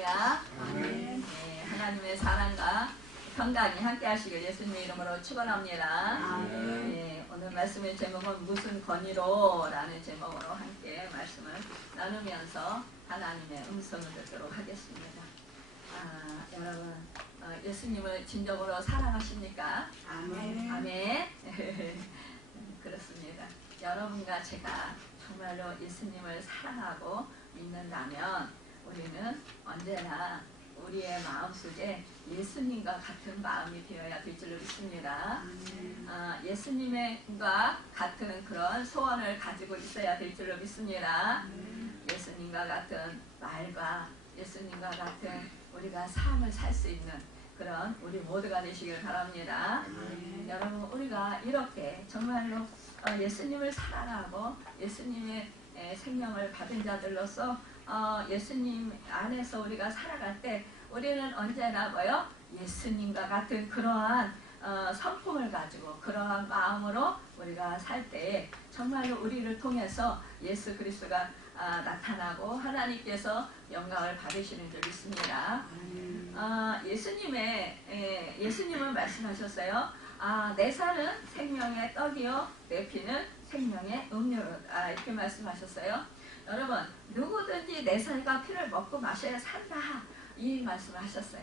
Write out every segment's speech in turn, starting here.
할렐루야. 아멘. 네, 하나님의 사랑과 평강이 함께 하시길 예수님의 이름으로 축원합니다. 아멘. 네, 오늘 말씀의 제목은 무슨 권위로 라는 제목으로 함께 말씀을 나누면서 하나님의 음성을 듣도록 하겠습니다. 여러분 예수님을 진정으로 사랑하십니까? 아멘. 아멘. 그렇습니다. 여러분과 제가 정말로 예수님을 사랑하고 믿는다면 우리는 언제나 우리의 마음속에 예수님과 같은 마음이 되어야 될 줄로 믿습니다. 예수님과 같은 그런 소원을 가지고 있어야 될 줄로 믿습니다. 예수님과 같은 말과 예수님과 같은 우리가 삶을 살 수 있는 그런 우리 모두가 되시길 바랍니다. 여러분 우리가 이렇게 정말로 예수님을 사랑하고 예수님의 생명을 받은 자들로서 예수님 안에서 우리가 살아갈 때 우리는 언제나 뭐요? 예수님과 같은 그러한 성품을 가지고 그러한 마음으로 우리가 살 때 정말로 우리를 통해서 예수 그리스도가 나타나고 하나님께서 영광을 받으시는 줄 믿습니다. 예수님은 말씀하셨어요. 내 살은 생명의 떡이요 내 피는 생명의 음료로다 이렇게 말씀하셨어요. 여러분 누구든지 내 살과 피를 먹고 마셔야 산다 이 말씀을 하셨어요.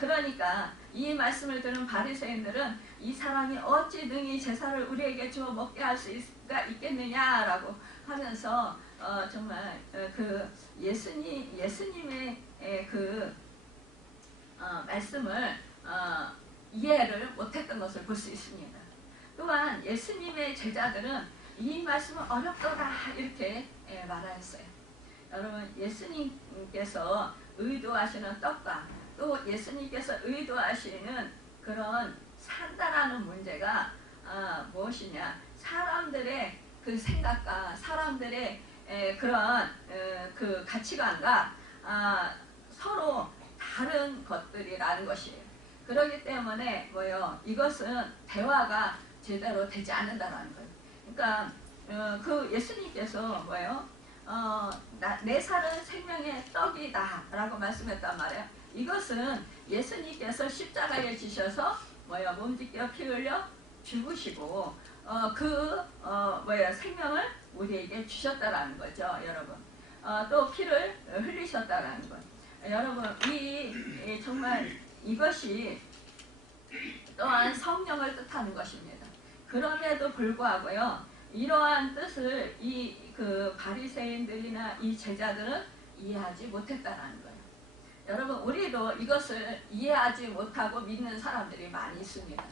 그러니까 이 말씀을 들은 바리새인들은 이 사람이 어찌 능히 제사를 우리에게 주어 먹게 할 수가 있겠느냐라고 하면서 정말 그 예수님의 그 말씀을 이해를 못했던 것을 볼 수 있습니다. 또한 예수님의 제자들은 이 말씀은 어렵더라 이렇게 말하였어요. 여러분 예수님께서 의도하시는 떡과 또 예수님께서 의도하시는 그런 산다라는 문제가 무엇이냐, 사람들의 그 생각과 사람들의 그런 그 가치관과 서로 다른 것들이라는 것이에요. 그렇기 때문에 이것은 대화가 제대로 되지 않는다는 거예요. 그러니까 그 예수님께서 내 살은 생명의 떡이다 라고 말씀했단 말이에요. 이것은 예수님께서 십자가에 지셔서 몸짓겨 피 흘려 죽으시고 생명을 우리에게 주셨다라는 거죠, 여러분. 또 피를 흘리셨다라는 것. 여러분 정말 이것이 또한 성령을 뜻하는 것입니다. 그럼에도 불구하고요, 이러한 뜻을 그 바리새인들이나 이 제자들은 이해하지 못했다라는 거예요. 여러분 우리도 이것을 이해하지 못하고 믿는 사람들이 많이 있습니다.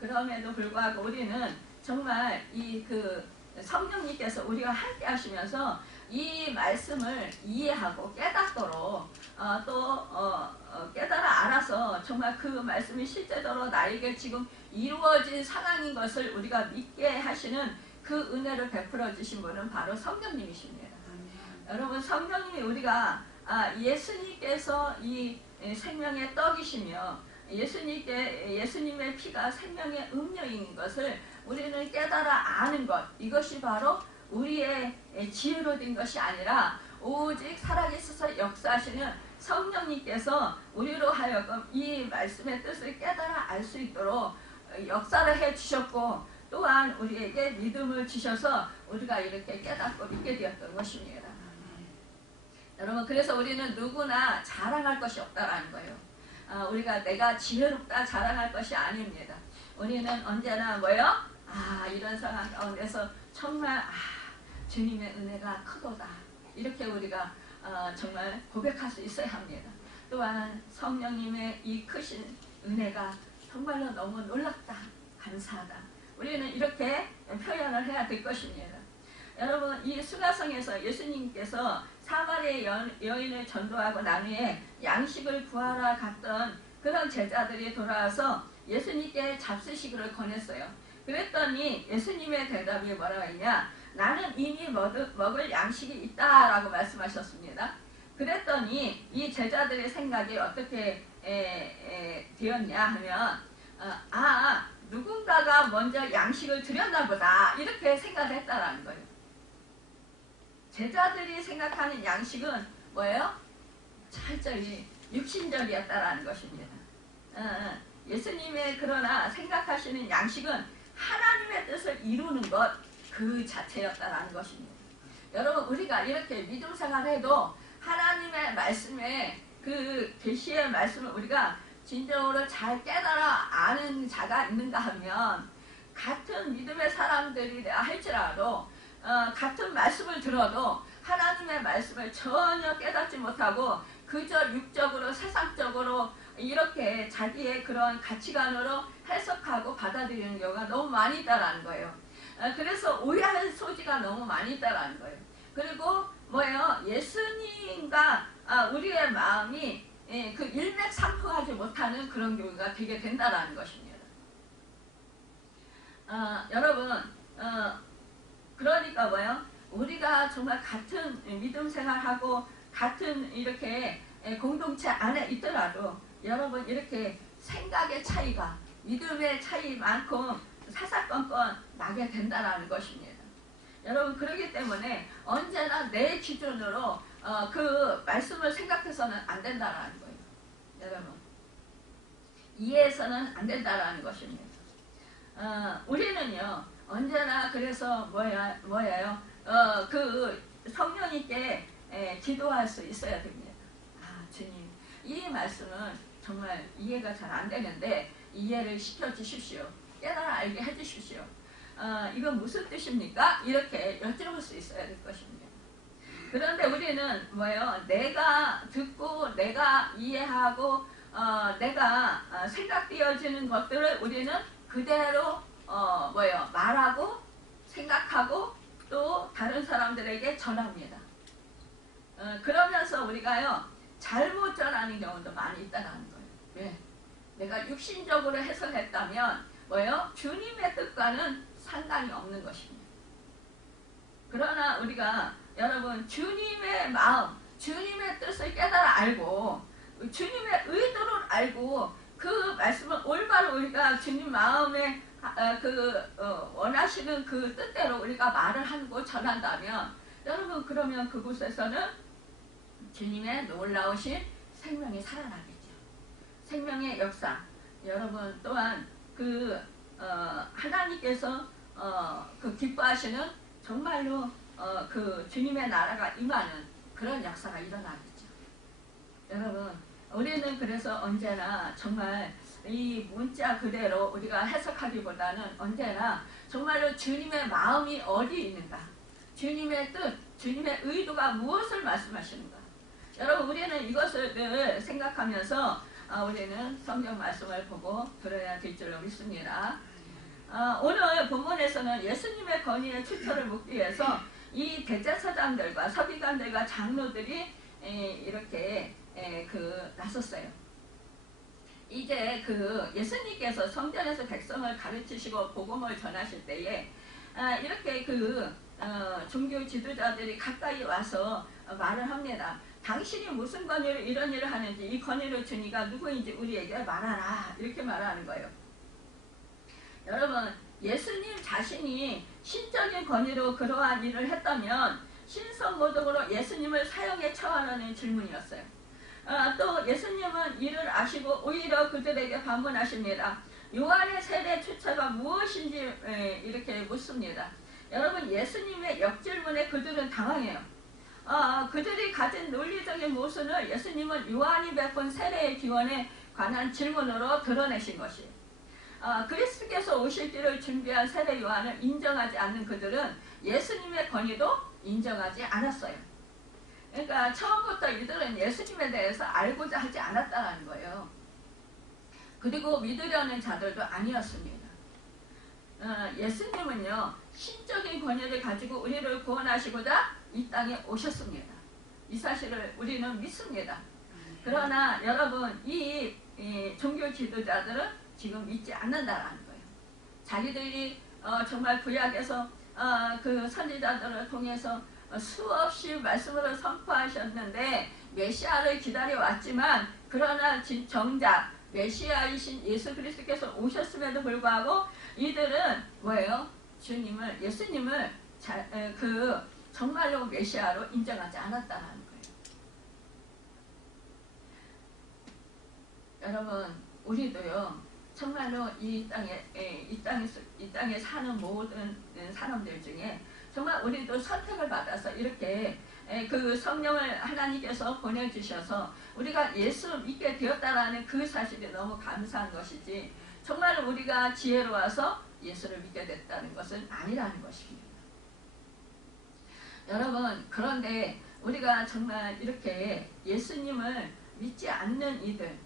그럼에도 불구하고 우리는 정말 그 성령님께서 우리가 함께 하시면서 이 말씀을 이해하고 깨닫도록 깨달아 알아서 정말 그 말씀이 실제적으로 나에게 지금 이루어진 상황인 것을 우리가 믿게 하시는 그 은혜를 베풀어 주신 분은 바로 성령님이십니다. 여러분 성령님이 우리가 예수님께서 이 생명의 떡이시며 예수님의 피가 생명의 음료인 것을 우리는 깨달아 아는 것, 이것이 바로 우리의 지혜로 된 것이 아니라 오직 살아계셔서 역사하시는 성령님께서 우리로 하여금 이 말씀의 뜻을 깨달아 알 수 있도록 역사를 해주셨고 또한 우리에게 믿음을 주셔서 우리가 이렇게 깨닫고 믿게 되었던 것입니다. 여러분 그래서 우리는 누구나 자랑할 것이 없다라는 거예요. 우리가 내가 지혜롭다 자랑할 것이 아닙니다. 우리는 언제나 이런 상황 가운데서 정말 주님의 은혜가 크도다 이렇게 우리가 정말 고백할 수 있어야 합니다. 또한 성령님의 이 크신 은혜가 정말로 너무 놀랍다, 감사하다. 우리는 이렇게 표현을 해야 될 것입니다. 여러분 이 수가성에서 예수님께서 사마리아 여인을 전도하고 난 후에 양식을 구하러 갔던 그런 제자들이 돌아와서 예수님께 잡수시기를 권했어요. 그랬더니 예수님의 대답이 뭐라고 했냐, 나는 이미 먹을 양식이 있다라고 말씀하셨습니다. 그랬더니 이 제자들의 생각이 어떻게 되었냐 하면 누군가가 먼저 양식을 드렸나 보다 이렇게 생각을 했다라는 거예요. 제자들이 생각하는 양식은 뭐예요? 철저히 육신적이었다라는 것입니다. 예수님의 그러나 생각하시는 양식은 하나님의 뜻을 이루는 것 그 자체였다라는 것입니다. 여러분 우리가 이렇게 믿음 생활해도 하나님의 말씀에 그 계시의 말씀을 우리가 진정으로 잘 깨달아 아는 자가 있는가 하면 같은 믿음의 사람들이라 할지라도 같은 말씀을 들어도 하나님의 말씀을 전혀 깨닫지 못하고 그저 육적으로 세상적으로 이렇게 자기의 그런 가치관으로 해석하고 받아들이는 경우가 너무 많이 있다라는 거예요. 그래서 오해할 소지가 너무 많이 있다라는 거예요. 그리고 뭐예요? 예수님과 우리의 마음이 그 일맥상통하지 못하는 그런 경우가 되게 된다라는 것입니다. 여러분 그러니까 뭐예요? 우리가 정말 같은 믿음 생활하고 같은 이렇게 공동체 안에 있더라도 여러분 이렇게 생각의 차이가 믿음의 차이만큼 사사건건 나게 된다라는 것입니다. 여러분 그렇기 때문에 언제나 내 기준으로 그 말씀을 생각해서는 안 된다라는 거예요. 여러분 이해해서는 안 된다라는 것입니다. 우리는요 언제나 그래서 뭐예요? 그 성령님께 기도할 수 있어야 됩니다. 주님 이 말씀은 정말 이해가 잘 안 되는데 이해를 시켜 주십시오. 깨달아 알게 해 주십시오. 이건 무슨 뜻입니까? 이렇게 여쭤볼 수 있어야 될 것입니다. 그런데 우리는 뭐예요? 내가 듣고 내가 이해하고 내가 생각되어지는 것들을 우리는 그대로 말하고 생각하고 또 다른 사람들에게 전합니다. 그러면서 우리가요 잘못 전하는 경우도 많이 있다는 거예요. 왜? 내가 육신적으로 해석했다면 뭐예요? 주님의 뜻과는 상관이 없는 것입니다. 그러나 우리가 여러분 주님의 마음, 주님의 뜻을 깨달아 알고 주님의 의도를 알고 그 말씀을 올바로 우리가 주님 마음에 원하시는 그 뜻대로 우리가 말을 하고 전한다면 여러분 그러면 그곳에서는 주님의 놀라우신 생명이 살아나겠죠. 생명의 역사. 여러분 또한 하나님께서 그 기뻐하시는 정말로 그 주님의 나라가 임하는 그런 역사가 일어나겠죠. 여러분 우리는 그래서 언제나 정말 이 문자 그대로 우리가 해석하기보다는 언제나 정말로 주님의 마음이 어디 있는가, 주님의 뜻, 주님의 의도가 무엇을 말씀하시는가. 여러분 우리는 이것을 늘 생각하면서 우리는 성경 말씀을 보고 들어야 될 줄로 믿습니다. 오늘 본문에서는 예수님의 권위의 출처를 묻기 위해서 이 대제사장들과 서기관들과 장로들이 이렇게 나섰어요. 이제 예수님께서 성전에서 백성을 가르치시고 복음을 전하실 때에 이렇게 종교 지도자들이 가까이 와서 말을 합니다. 당신이 무슨 권위로 이런 일을 하는지 이 권위를 주니가 누구인지 우리에게 말하라. 이렇게 말하는 거예요. 여러분 예수님 자신이 신적인 권위로 그러한 일을 했다면 신성모독으로 예수님을 사형에 처하라는 질문이었어요. 또 예수님은 이를 아시고 오히려 그들에게 반문하십니다. 요한의 세례 출처가 무엇인지 이렇게 묻습니다. 여러분 예수님의 역질문에 그들은 당황해요. 그들이 가진 논리적인 모순을 예수님은 요한이 베푼 세례의 기원에 관한 질문으로 드러내신 것이에요. 그리스도께서 오실 길을 준비한 세례 요한을 인정하지 않는 그들은 예수님의 권위도 인정하지 않았어요. 그러니까 처음부터 이들은 예수님에 대해서 알고자 하지 않았다는 거예요. 그리고 믿으려는 자들도 아니었습니다. 예수님은요 신적인 권위를 가지고 우리를 구원하시고자 이 땅에 오셨습니다. 이 사실을 우리는 믿습니다. 그러나 여러분 이 종교 지도자들은 지금 믿지 않는다라는 거예요. 자기들이 정말 구약에서 그 선지자들을 통해서 수없이 말씀으로 선포하셨는데 메시아를 기다려왔지만 그러나 정작 메시아이신 예수 그리스도께서 오셨음에도 불구하고 이들은 뭐예요? 예수님을 정말로 메시아로 인정하지 않았다는 거예요. 여러분 우리도요 정말로 이 땅에 사는 모든 사람들 중에 정말 우리도 선택을 받아서 이렇게 그 성령을 하나님께서 보내주셔서 우리가 예수 믿게 되었다라는 그 사실이 너무 감사한 것이지 정말 우리가 지혜로워서 예수를 믿게 됐다는 것은 아니라는 것입니다. 여러분 그런데 우리가 정말 이렇게 예수님을 믿지 않는 이들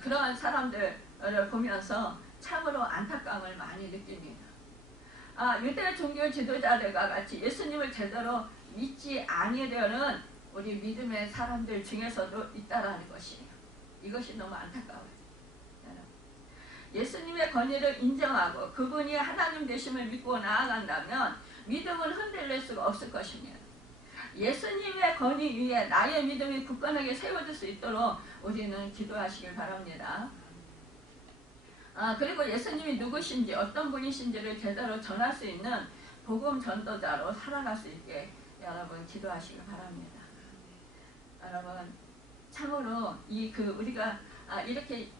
그러한 사람들을 보면서 참으로 안타까움을 많이 느낍니다. 유대 종교 지도자들과 같이 예수님을 제대로 믿지 아니려는 우리 믿음의 사람들 중에서도 있다라는 것이에요. 이것이 너무 안타까워요. 예수님의 권위를 인정하고 그분이 하나님 되심을 믿고 나아간다면 믿음은 흔들릴 수가 없을 것입니다. 예수님의 권위 위에 나의 믿음이 굳건하게 세워질 수 있도록 우리는 기도하시길 바랍니다. 그리고 예수님이 누구신지 어떤 분이신지를 제대로 전할 수 있는 복음 전도자로 살아갈 수 있게 여러분 기도하시길 바랍니다. 여러분 참으로 우리가 이렇게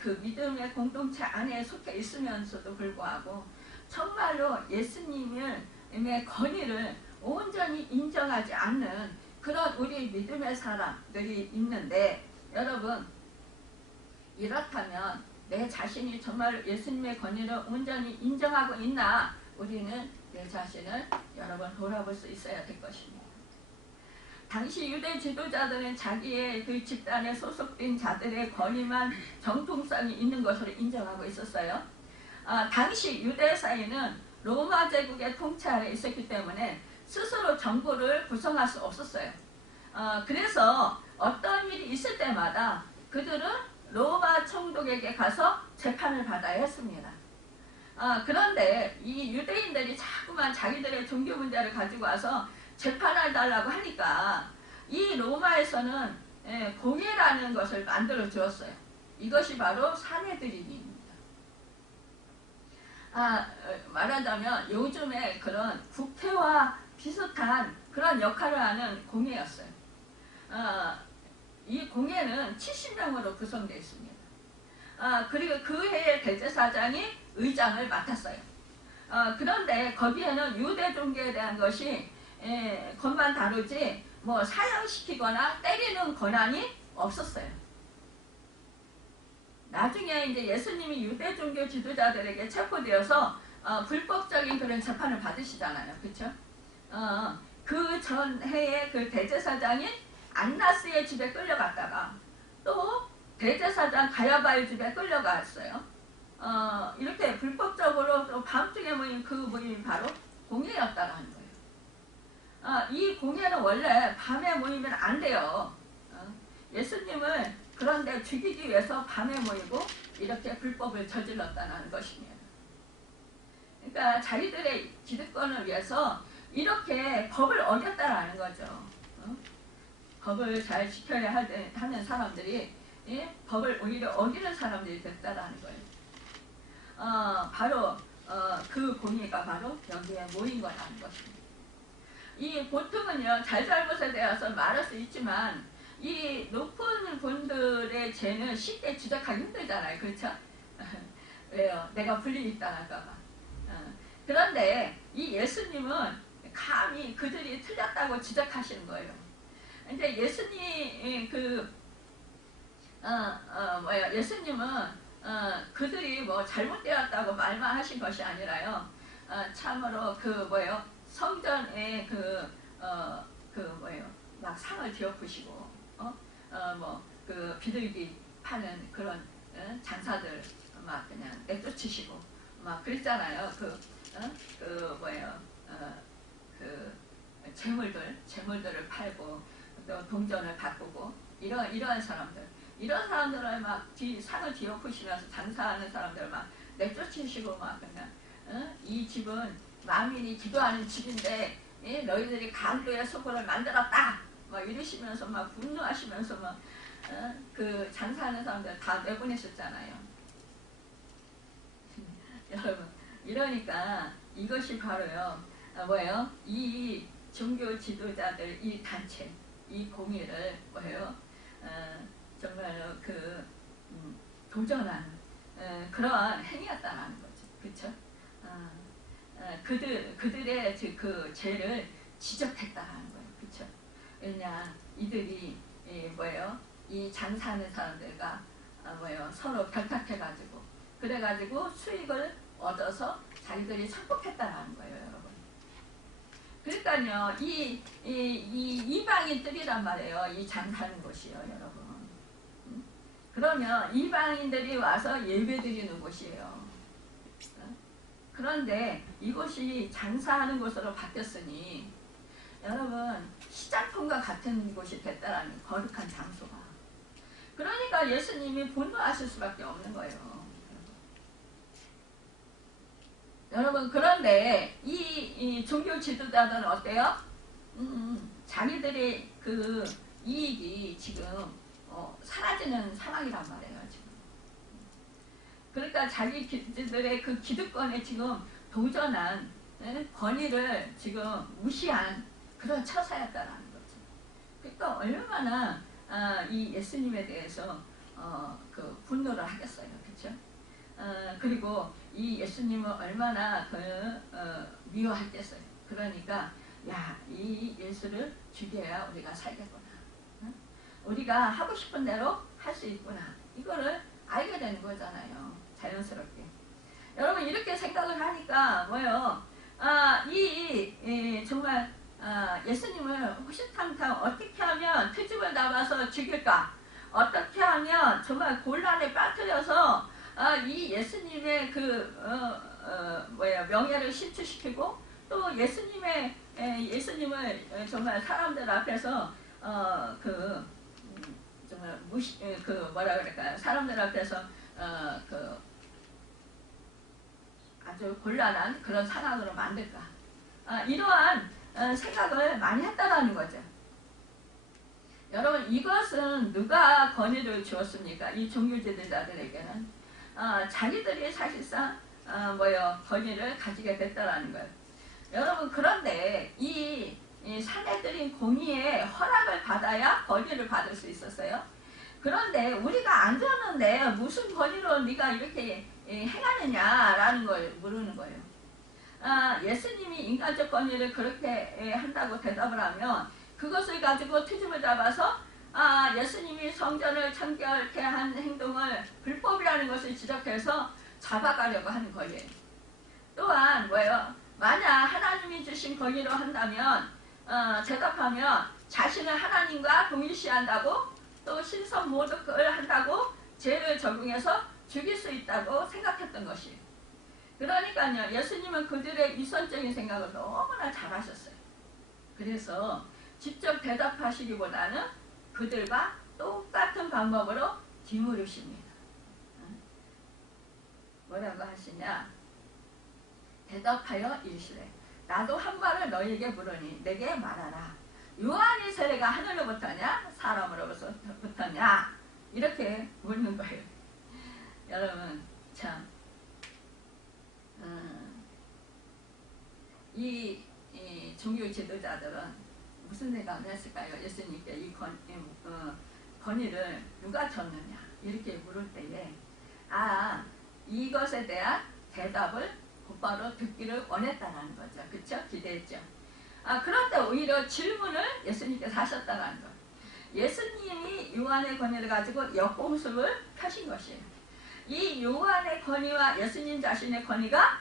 그 믿음의 공동체 안에 속해 있으면서도 불구하고 정말로 예수님의 권위를 온전히 인정하지 않는 그런 우리 믿음의 사람들이 있는데 여러분 이렇다면 내 자신이 정말 예수님의 권위를 온전히 인정하고 있나 우리는 내 자신을 여러분 돌아볼 수 있어야 될 것입니다. 당시 유대 지도자들은 자기의 그 집단에 소속된 자들의 권위만 정통성이 있는 것으로 인정하고 있었어요. 당시 유대 사회는 로마 제국의 통치 아래 있었기 때문에 스스로 정부를 구성할 수 없었어요. 그래서 어떤 일이 있을 때마다 그들은 로마 총독에게 가서 재판을 받아야 했습니다. 그런데 이 유대인들이 자꾸만 자기들의 종교 문제를 가지고 와서 재판을 달라고 하니까 이 로마에서는 공회라는 것을 만들어 주었어요. 이것이 바로 사내들인입니다. 말하자면 요즘에 그런 국회와 비슷한 그런 역할을 하는 공회였어요. 이 공회는 70명으로 구성되어 있습니다. 그리고 그 해의 대제사장이 의장을 맡았어요. 그런데 거기에는 유대 종교에 대한 것만 다루지 뭐 사형시키거나 때리는 권한이 없었어요. 나중에 이제 예수님이 유대 종교 지도자들에게 체포되어서 불법적인 그런 재판을 받으시잖아요. 그렇죠? 그 전해에 그 대제사장인 안나스의 집에 끌려갔다가 또 대제사장 가야바의 집에 끌려갔어요. 이렇게 불법적으로 또 밤중에 모인 그 모임이 바로 공회였다고 하는 거예요. 이 공회는 원래 밤에 모이면 안 돼요. 예수님을 그런데 죽이기 위해서 밤에 모이고 이렇게 불법을 저질렀다는 것입니다. 그러니까 자기들의 기득권을 위해서 이렇게 법을 어겼다라는 거죠. 법을 잘 지켜야 하는 사람들이 법을 오히려 어기는 사람들이 됐다라는 거예요. 바로 그 공의가 바로 여기에 모인 거라는 것입니다. 이 보통은요 잘잘못에 대해서 말할 수 있지만 이 높은 분들의 죄는 쉽게 지적하기 힘들잖아요. 그렇죠? 왜요? 내가 불리익 당할까봐. 그런데 이 예수님은 감히 그들이 틀렸다고 지적하시는 거예요. 이제 예수님 예수님은 그들이 뭐 잘못되었다고 말만 하신 것이 아니라요. 참으로 성전에 막 상을 뒤엎으시고 비둘기 파는 그런 장사들 막 그냥 내쫓으시고 막 그랬잖아요. 재물들을 팔고 또 동전을 바꾸고 이러한 사람들을 막 상을 뒤엎으시면서 장사하는 사람들 막 내쫓으시고 막 그냥 이 집은 만민이 기도하는 집인데 너희들이 강도의 소굴을 만들었다 막 이러시면서 막 분노하시면서 막 그 장사하는 사람들 다 내보내셨잖아요. 여러분 이러니까 이것이 바로요 이 종교 지도자들 이 단체 이 공의를 정말로 도전하는 그러한 행위였다라는 거죠. 그렇죠? 그들의 그 죄를 지적했다라는 거예요. 그렇죠? 왜냐 이들이 뭐예요? 이 장사하는 사람들과 서로 결탁해가지고 그래가지고 수익을 얻어서 자기들이 착복했다라는 거예요, 여러분. 그러니까요, 이 이방인들이란 말이에요. 이 장사하는 곳이요, 여러분. 그러면 이방인들이 와서 예배드리는 곳이에요. 그런데 이곳이 장사하는 곳으로 바뀌었으니 여러분 시장통과 같은 곳이 됐다라는 거룩한 장소가. 그러니까 예수님이 분노하실 수밖에 없는 거예요. 여러분 그런데 이 종교 지도자들은 어때요? 자기들의 그 이익이 지금 사라지는 상황이란 말이에요. 지금. 그러니까 자기들의 그 기득권에 지금 도전한 권위를 지금 무시한 그런 처사였다라는 거죠. 그러니까 얼마나 이 예수님에 대해서 그 분노를 하겠어요, 그렇죠? 그리고 이 예수님을 얼마나 미워했겠어요. 그러니까 이 예수를 죽여야 우리가 살겠구나. 우리가 하고 싶은 대로 할 수 있구나. 이거를 알게 되는 거잖아요. 자연스럽게. 여러분 이렇게 생각을 하니까 뭐요? 정말 예수님을 호시탐탐 어떻게 하면 트집을 잡아서 죽일까? 어떻게 하면 정말 곤란에 빠뜨려서 이 예수님의 명예를 신추시키고 또 예수님을 정말 사람들 앞에서 정말 뭐라 그럴까요? 사람들 앞에서 아주 곤란한 그런 상황으로 만들까? 이러한 생각을 많이 했다라는 거죠. 여러분 이것은 누가 권위를 주었습니까? 이 종교 지도자들에게는 자기들이 사실상 권위를 가지게 됐다라는 거예요. 여러분 그런데 이 사내들인 공의의 허락을 받아야 권위를 받을 수 있었어요. 그런데 우리가 안 줬는데 무슨 권위로 네가 이렇게 행하느냐라는 걸 물으는 거예요. 예수님이 인간적 권위를 그렇게 한다고 대답을 하면 그것을 가지고 트집을 잡아서 예수님이 성전을 청결케 한 행동을 불법이라는 것을 지적해서 잡아가려고 하는 거예요. 또한 만약 하나님이 주신 권위로 한다면 대답하면 자신을 하나님과 동일시한다고 또 신성 모독을 한다고 죄를 적용해서 죽일 수 있다고 생각했던 것이에요. 그러니까요. 예수님은 그들의 위선적인 생각을 너무나 잘하셨어요. 그래서 직접 대답하시기보다는 그들과 똑같은 방법으로 뒤무르십니다. 뭐라고 하시냐? 대답하여 이르시되 나도 한 말을 너희에게 물으니 내게 말하라. 요한의 세례가 하늘로부터냐 사람으로부터냐 이렇게 묻는 거예요. 여러분 참 이 종교 지도자들은 무슨 생각을 했을까요? 예수님께 이 권위를 누가 줬느냐 이렇게 물을 때에 이것에 대한 대답을 곧바로 듣기를 원했다는 거죠. 그렇죠? 기대했죠. 그런데 오히려 질문을 예수님께서 하셨다는 거예요. 예수님이 요한의 권위를 가지고 역공습을 펴신 것이에요. 이 요한의 권위와 예수님 자신의 권위가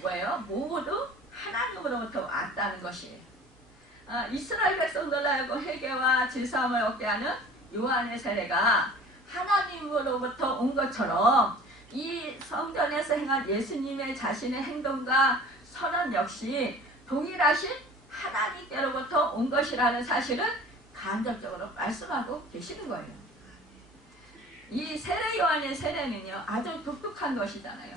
뭐예요? 모두 하나님으로부터 왔다는 것이에요. 이스라엘 백성들 하여금 회개와 질사함을 얻게 하는 요한의 세례가 하나님으로부터 온 것처럼 이 성전에서 행한 예수님의 자신의 행동과 선언 역시 동일하신 하나님께로부터 온 것이라는 사실을 간접적으로 말씀하고 계시는 거예요. 이 세례 요한의 세례는요 아주 독특한 것이잖아요.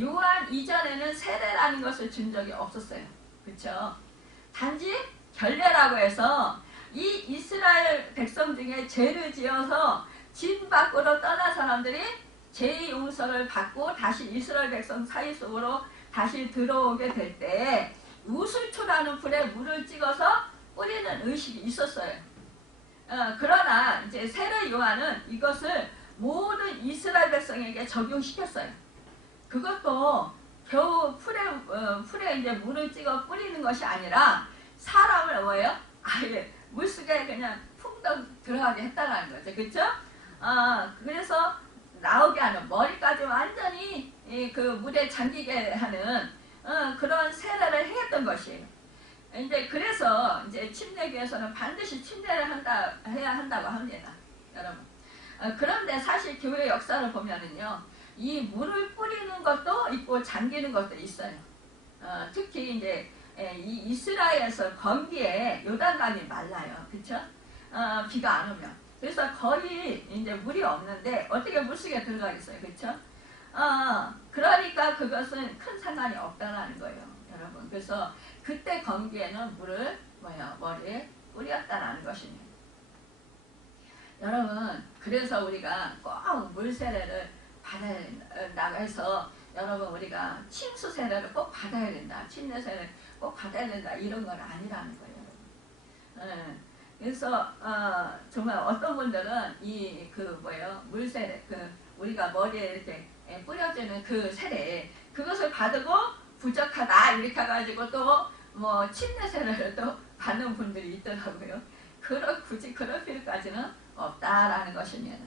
요한 이전에는 세례라는 것을 준 적이 없었어요. 그렇죠? 단지 결례라고 해서 이 이스라엘 백성 중에 죄를 지어서 진 밖으로 떠난 사람들이 죄의 용서를 받고 다시 이스라엘 백성 사이 속으로 다시 들어오게 될 때 우슬초라는 불에 물을 찍어서 뿌리는 의식이 있었어요. 그러나 이제 세례 요한은 이것을 모든 이스라엘 백성에게 적용시켰어요. 그것도 겨우 풀에 이제 물을 찍어 뿌리는 것이 아니라 사람을 뭐예요? 아예 물속에 그냥 푹 들어가게 했다는 거죠. 그렇죠? 그래서 나오게 하는 머리까지 완전히 그 물에 잠기게 하는 그런 세례를 했던 것이에요. 이제 그래서 이제 침례교에서는 반드시 침례를 해야 한다고 합니다, 여러분. 그런데 사실 교회 역사를 보면은요, 이 물을 뿌리는 것도 있고 잠기는 것도 있어요. 특히 이제 이 이스라엘에서 건기에 요단강이 말라요, 그렇죠? 비가 안 오면. 그래서 거의 이제 물이 없는데 어떻게 물속에 들어가겠어요, 그렇죠? 그러니까 그것은 큰 상관이 없다라는 거예요, 여러분. 그래서 그때 건기에는 물을 머리에 뿌렸다라는 것입니다. 여러분, 그래서 우리가 꼭 물세례를 받아야 된다고 해서 여러분 우리가 침수 세례를 꼭 받아야 된다, 침례 세례를 꼭 받아야 된다 이런 건 아니라는 거예요, 여러분. 그래서 정말 어떤 분들은 이 물세례 우리가 머리에 이렇게 뿌려주는 그 세례 그것을 받고 부족하다 이렇게 해가지고 또 뭐 침례 세례를 또 받는 분들이 있더라고요. 굳이 그럴 필요까지는 없다라는 것입니다.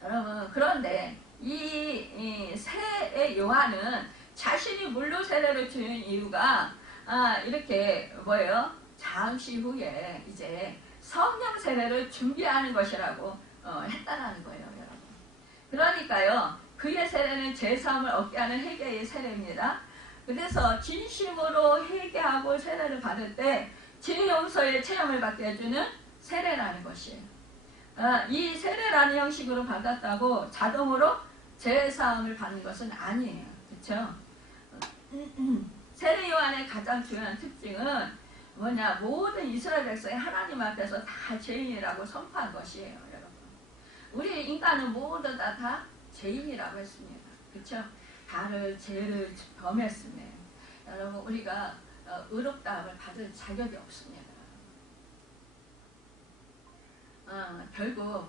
여러분, 그런데 이 세의 요한은 자신이 물로 세례를 주는 이유가 이렇게 잠시 후에 이제 성령 세례를 준비하는 것이라고 했다라는 거예요, 여러분. 그러니까요, 그의 세례는 죄사함을 얻게 하는 회개의 세례입니다. 그래서 진심으로 회개하고 세례를 받을 때 죄 용서의 체험을 받게 해주는 세례라는 것이에요. 이 세례라는 형식으로 받았다고 자동으로 죄사함을 받는 것은 아니에요. 그렇죠? 세례 요한의 가장 중요한 특징은 뭐냐? 모든 이스라엘 백성이 하나님 앞에서 다 죄인이라고 선포한 것이에요, 여러분. 우리 인간은 모두 다 죄인이라고 했습니다. 그렇죠? 죄를 범했습니다. 여러분, 우리가 의롭다함을 받을 자격이 없습니다. 결국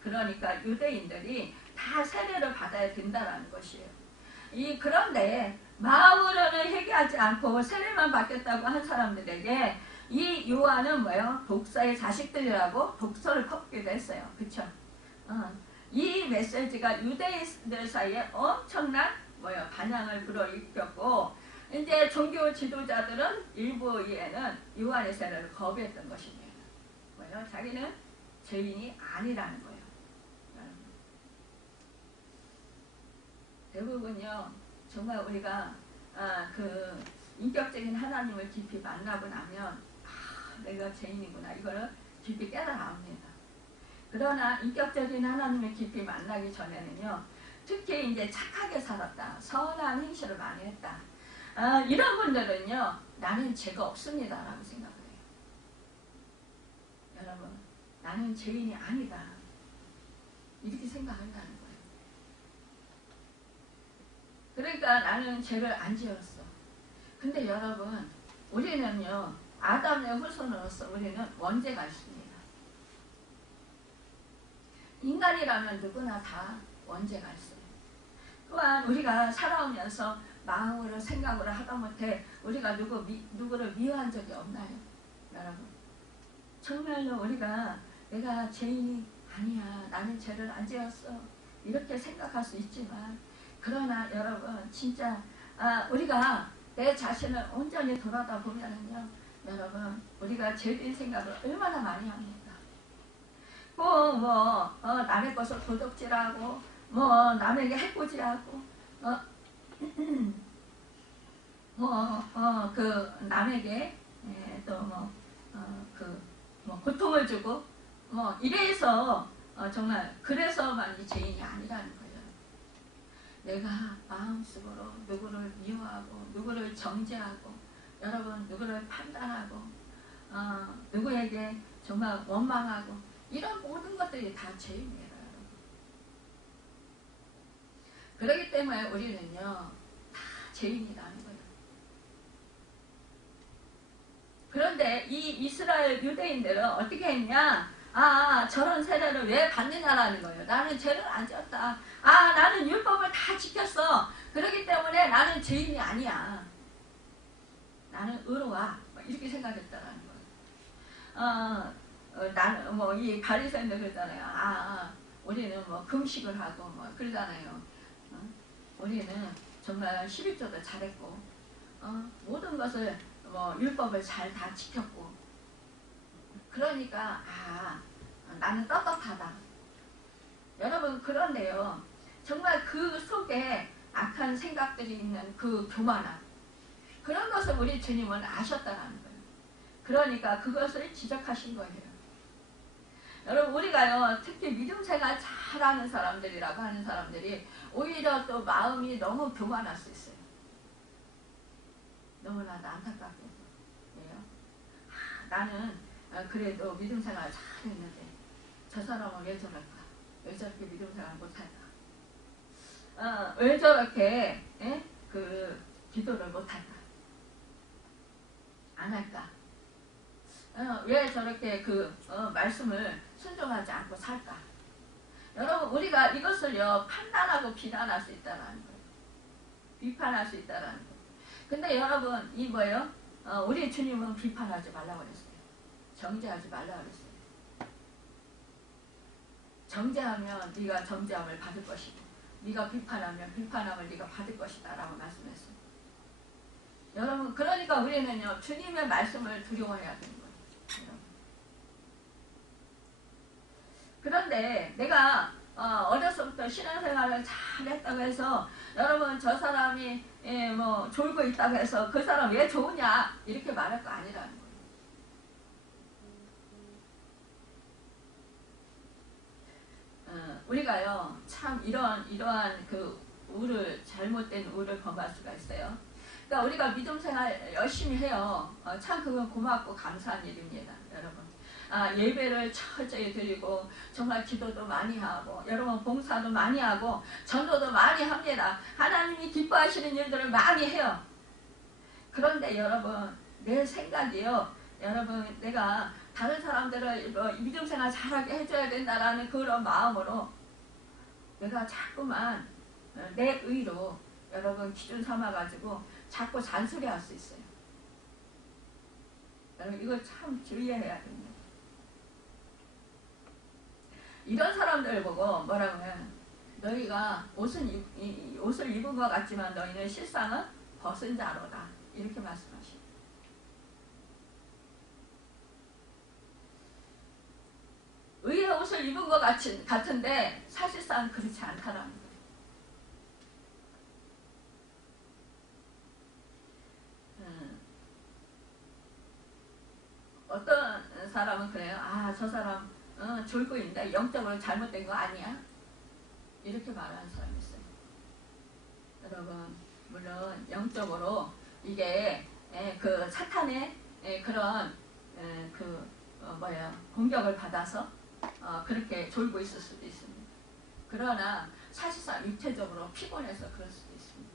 그러니까 유대인들이 다 세례를 받아야 된다라는 것이에요. 그런데 마음으로는 회개하지 않고 세례만 받겠다고 한 사람들에게 이 요한은 독사의 자식들이라고 독서를 퍼붓기도 했어요. 그쵸? 이 메시지가 유대인들 사이에 엄청난 반향을 불어일으켰고, 이제 종교 지도자들은 일부에는 요한의 세례를 거부했던 것입니다. 자기는 죄인이 아니라는 거예요. 대부분요, 정말 우리가 그 인격적인 하나님을 깊이 만나고 나면 내가 죄인이구나 이거를 깊이 깨달아옵니다. 그러나 인격적인 하나님을 깊이 만나기 전에는요, 특히 이제 착하게 살았다, 선한 행실을 많이 했다, 이런 분들은요, 나는 죄가 없습니다라고 생각을 해요. 여러분, 나는 죄인이 아니다 이렇게 생각한다는 거예요. 그러니까 나는 죄를 안 지었어. 근데 여러분, 우리는요, 아담의 후손으로서 우리는 원죄가 있습니다. 인간이라면 누구나 다 원죄가 있어요. 또한 우리가 살아오면서 마음으로 생각으로 하다못해 우리가 누구를 미워한 적이 없나요? 여러분, 정말로 우리가 내가 죄인이 아니야, 나는 죄를 안 지었어 이렇게 생각할 수 있지만, 그러나 여러분 진짜 우리가 내 자신을 온전히 돌아다 보면은요, 여러분 우리가 죄인 생각을 얼마나 많이 합니까? 꼭 남의 것을 도둑질하고 남에게 해코지하고 남에게 또 고통을 주고 이래서 정말 그래서만이 죄인이 아니라는 거예요. 내가 마음속으로 누구를 미워하고 누구를 정죄하고 여러분 누구를 판단하고 누구에게 정말 원망하고 이런 모든 것들이 다 죄입니다. 그렇기 때문에 우리는요, 다 죄인이라는 거예요. 그런데 이 이스라엘 유대인들은 어떻게 했냐? 저런 세례를 왜 받느냐라는 거예요. 나는 죄를 안 지었다. 나는 율법을 다 지켰어. 그렇기 때문에 나는 죄인이 아니야. 나는 의로와. 이렇게 생각했다라는 거예요. 나는 뭐 이 바리새인들 그랬잖아요. 우리는 뭐 금식을 하고 뭐 그러잖아요. 우리는 정말 11조도 잘했고, 모든 것을 뭐 율법을 잘 다 지켰고, 그러니까 나는 떳떳하다. 여러분 그런데요, 정말 그 속에 악한 생각들이 있는 그 교만함, 그런 것을 우리 주님은 아셨다는 거예요. 그러니까 그것을 지적하신 거예요. 여러분 우리가요, 특히 믿음 생활 잘하는 사람들이라고 하는 사람들이 오히려 또 마음이 너무 교만할 수 있어요. 너무나도 안타깝게요. 나는 그래도 믿음 생활 잘했는데 저 사람은 왜 저럴까? 왜 저렇게 믿음 생활 못할까? 왜 저렇게 그 기도를 못할까? 안 할까? 왜 저렇게 그 말씀을 순종하지 않고 살까? 여러분 우리가 이것을요 판단하고 비난할 수 있다는 거예요. 비판할 수 있다는 거예요. 근데 여러분 이 뭐예요? 우리 주님은 비판하지 말라고 그랬어요. 정죄하지 말라고 그랬어요. 정죄하면 네가 정죄함을 받을 것이고, 네가 비판하면 비판함을 네가 받을 것이다 라고 말씀했어요. 여러분 그러니까 우리는요 주님의 말씀을 두려워해야 되는 거예요. 그런데 내가 어려서부터 신앙생활을 잘했다고 해서 여러분 저 사람이 뭐 졸고 있다고 해서 그 사람 왜 좋으냐 이렇게 말할 거 아니라는 거예요. 우리가요 참 이러한 그 잘못된 우를 범할 수가 있어요. 그러니까 우리가 믿음 생활 열심히 해요. 참 그건 고맙고 감사한 일입니다, 여러분. 예배를 철저히 드리고 정말 기도도 많이 하고 여러분 봉사도 많이 하고 전도도 많이 합니다. 하나님이 기뻐하시는 일들을 많이 해요. 그런데 여러분 내 생각이요, 여러분 내가 다른 사람들을 믿음 생활 잘하게 해줘야 된다라는 그런 마음으로 내가 자꾸만 내 의로 여러분 기준 삼아가지고 자꾸 잔소리할 수 있어요. 여러분 이거 참 주의해야 됩니다. 이런 사람들 보고 뭐라고 해요? 너희가 옷을 입은 것 같지만 너희는 실상은 벗은 자로다. 이렇게 말씀하시죠. 의의 옷을 입은 것 같은데 사실상 그렇지 않다라는 거예요. 어떤 사람은 그래요. 저 사람 졸고 있는데 영적으로 잘못된 거 아니야? 이렇게 말하는 사람이 있어요. 여러분 물론 영적으로 이게 그 사탄의 그런 공격을 받아서 그렇게 졸고 있을 수도 있습니다. 그러나 사실상 육체적으로 피곤해서 그럴 수도 있습니다.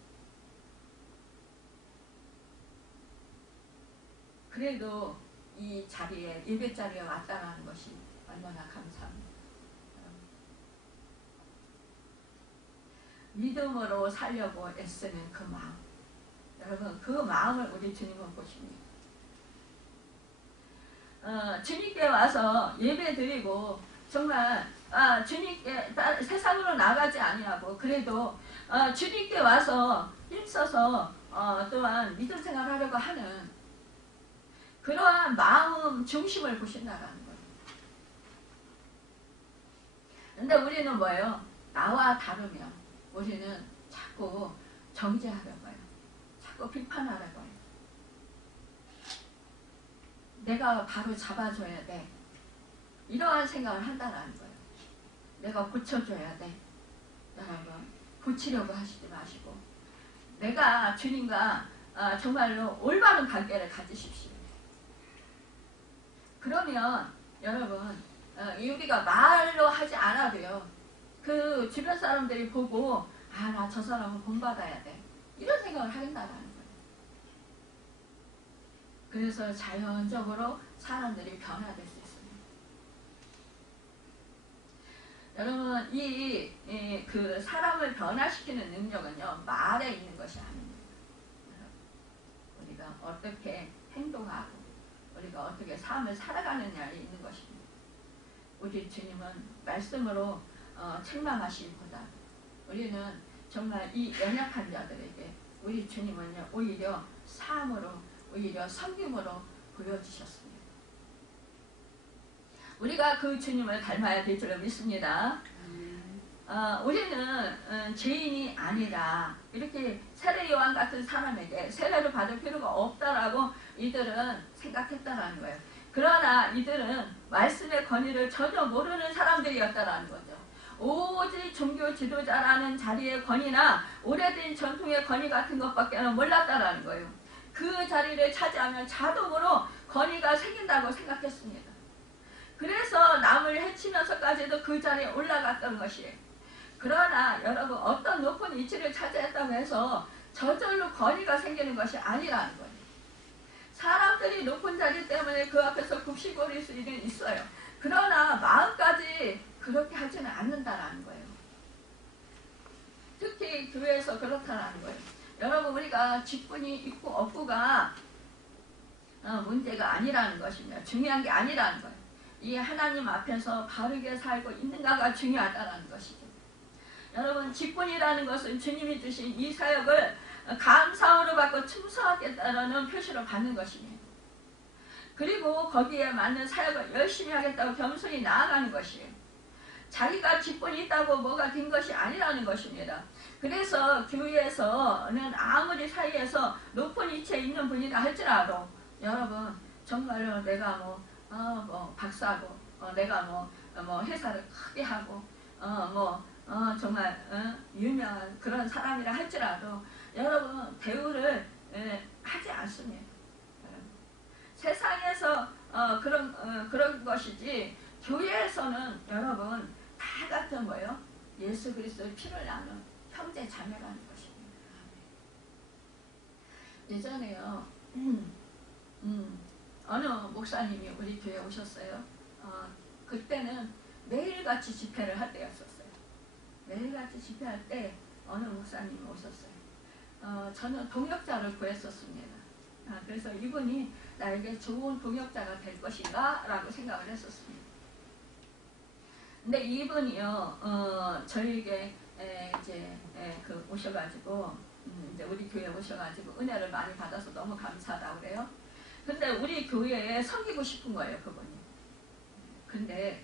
그래도 이 자리에 예배 자리에 왔다라는 것이 얼마나 감사합니다. 믿음으로 살려고 애쓰는 그 마음, 여러분 그 마음을 우리 주님은 보십니다. 주님께 와서 예배 드리고 정말 주님께 세상으로 나가지 아니하고 그래도 주님께 와서 힘써서 또한 믿음 생활하려고 하는 그러한 마음 중심을 보신다라는 거예요. 근데 우리는 뭐예요? 나와 다르면 우리는 자꾸 정죄하려고 해요. 자꾸 비판하려고 해요. 내가 바로 잡아줘야 돼. 이러한 생각을 한다는 거예요. 내가 고쳐줘야 돼. 여러분 고치려고 하시지 마시고 내가 주님과 정말로 올바른 관계를 가지십시오. 그러면 여러분 우리가 말로 하지 않아도요 그 주변 사람들이 보고 나 저 사람은 본받아야 돼 이런 생각을 하겠다라는 거예요. 그래서 자연적으로 사람들이 변화될 수 있습니다. 여러분 그 사람을 변화시키는 능력은요 말에 있는 것이 아닙니다. 우리가 어떻게 행동하고 우리가 어떻게 삶을 살아가느냐에 있는 것입니다. 우리 주님은 말씀으로 책망하시기보다 우리는 정말 이 연약한 자들에게 우리 주님은요 오히려 삶으로 오히려 섬김으로 보여주셨습니다. 우리가 그 주님을 닮아야 될 줄로 믿습니다. 우리는 죄인이 아니라 이렇게 세례 요한 같은 사람에게 세례를 받을 필요가 없다라고 이들은 생각했다라는 거예요. 그러나 이들은 말씀의 권위를 전혀 모르는 사람들이었다라는 거죠. 오직 종교 지도자라는 자리의 권위나 오래된 전통의 권위 같은 것밖에 몰랐다라는 거예요. 그 자리를 차지하면 자동으로 권위가 생긴다고 생각했습니다. 그래서 남을 해치면서까지도 그 자리에 올라갔던 것이에요. 그러나 여러분 어떤 높은 위치를 차지했다고 해서 저절로 권위가 생기는 것이 아니라는 거예요. 사람들이 높은 자리 때문에 그 앞에서 굽시거릴 수는 있어요. 그러나 마음까지 그렇게 하지는 않는다라는 거예요. 특히 교회에서 그렇다라는 거예요. 여러분 우리가 직분이 있고 없고가 문제가 아니라는 것입니다. 중요한 게 아니라는 거예요. 이 하나님 앞에서 바르게 살고 있는가가 중요하다는 것이죠. 여러분 직분이라는 것은 주님이 주신 이 사역을 감사함으로 받고 충성하겠다는 표시로 받는 것입니다. 그리고 거기에 맞는 사역을 열심히 하겠다고 겸손히 나아가는 것이에요. 자기가 직분이 있다고 뭐가 된 것이 아니라는 것입니다. 그래서 교회에서는 아무리 사이에서 높은 위치에 있는 분이라 할지라도 여러분 정말로 내가 박사고 내가 회사를 크게 하고 정말 유명한 그런 사람이라 할지라도 여러분 대우를 하지 않습니다. 세상에서 그런 것이지 교회에서는 여러분 다 같은 뭐요? 예수 그리스도의 피를 나눈 형제 자매라는 것입니다. 예전에요 어느 목사님이 우리 교회에 오셨어요. 그때는 매일같이 집회를 할 때였었어요. 매일같이 집회할 때 어느 목사님이 오셨어요. 저는 동역자를 구했었습니다. 그래서 이분이 나에게 좋은 동역자가 될 것인가 라고 생각을 했었습니다. 근데 이분이요 저에게 이제 오셔가지고 이제 우리 교회에 오셔가지고 은혜를 많이 받아서 너무 감사하다고 그래요. 근데 우리 교회에 섬기고 싶은 거예요 그분이. 근데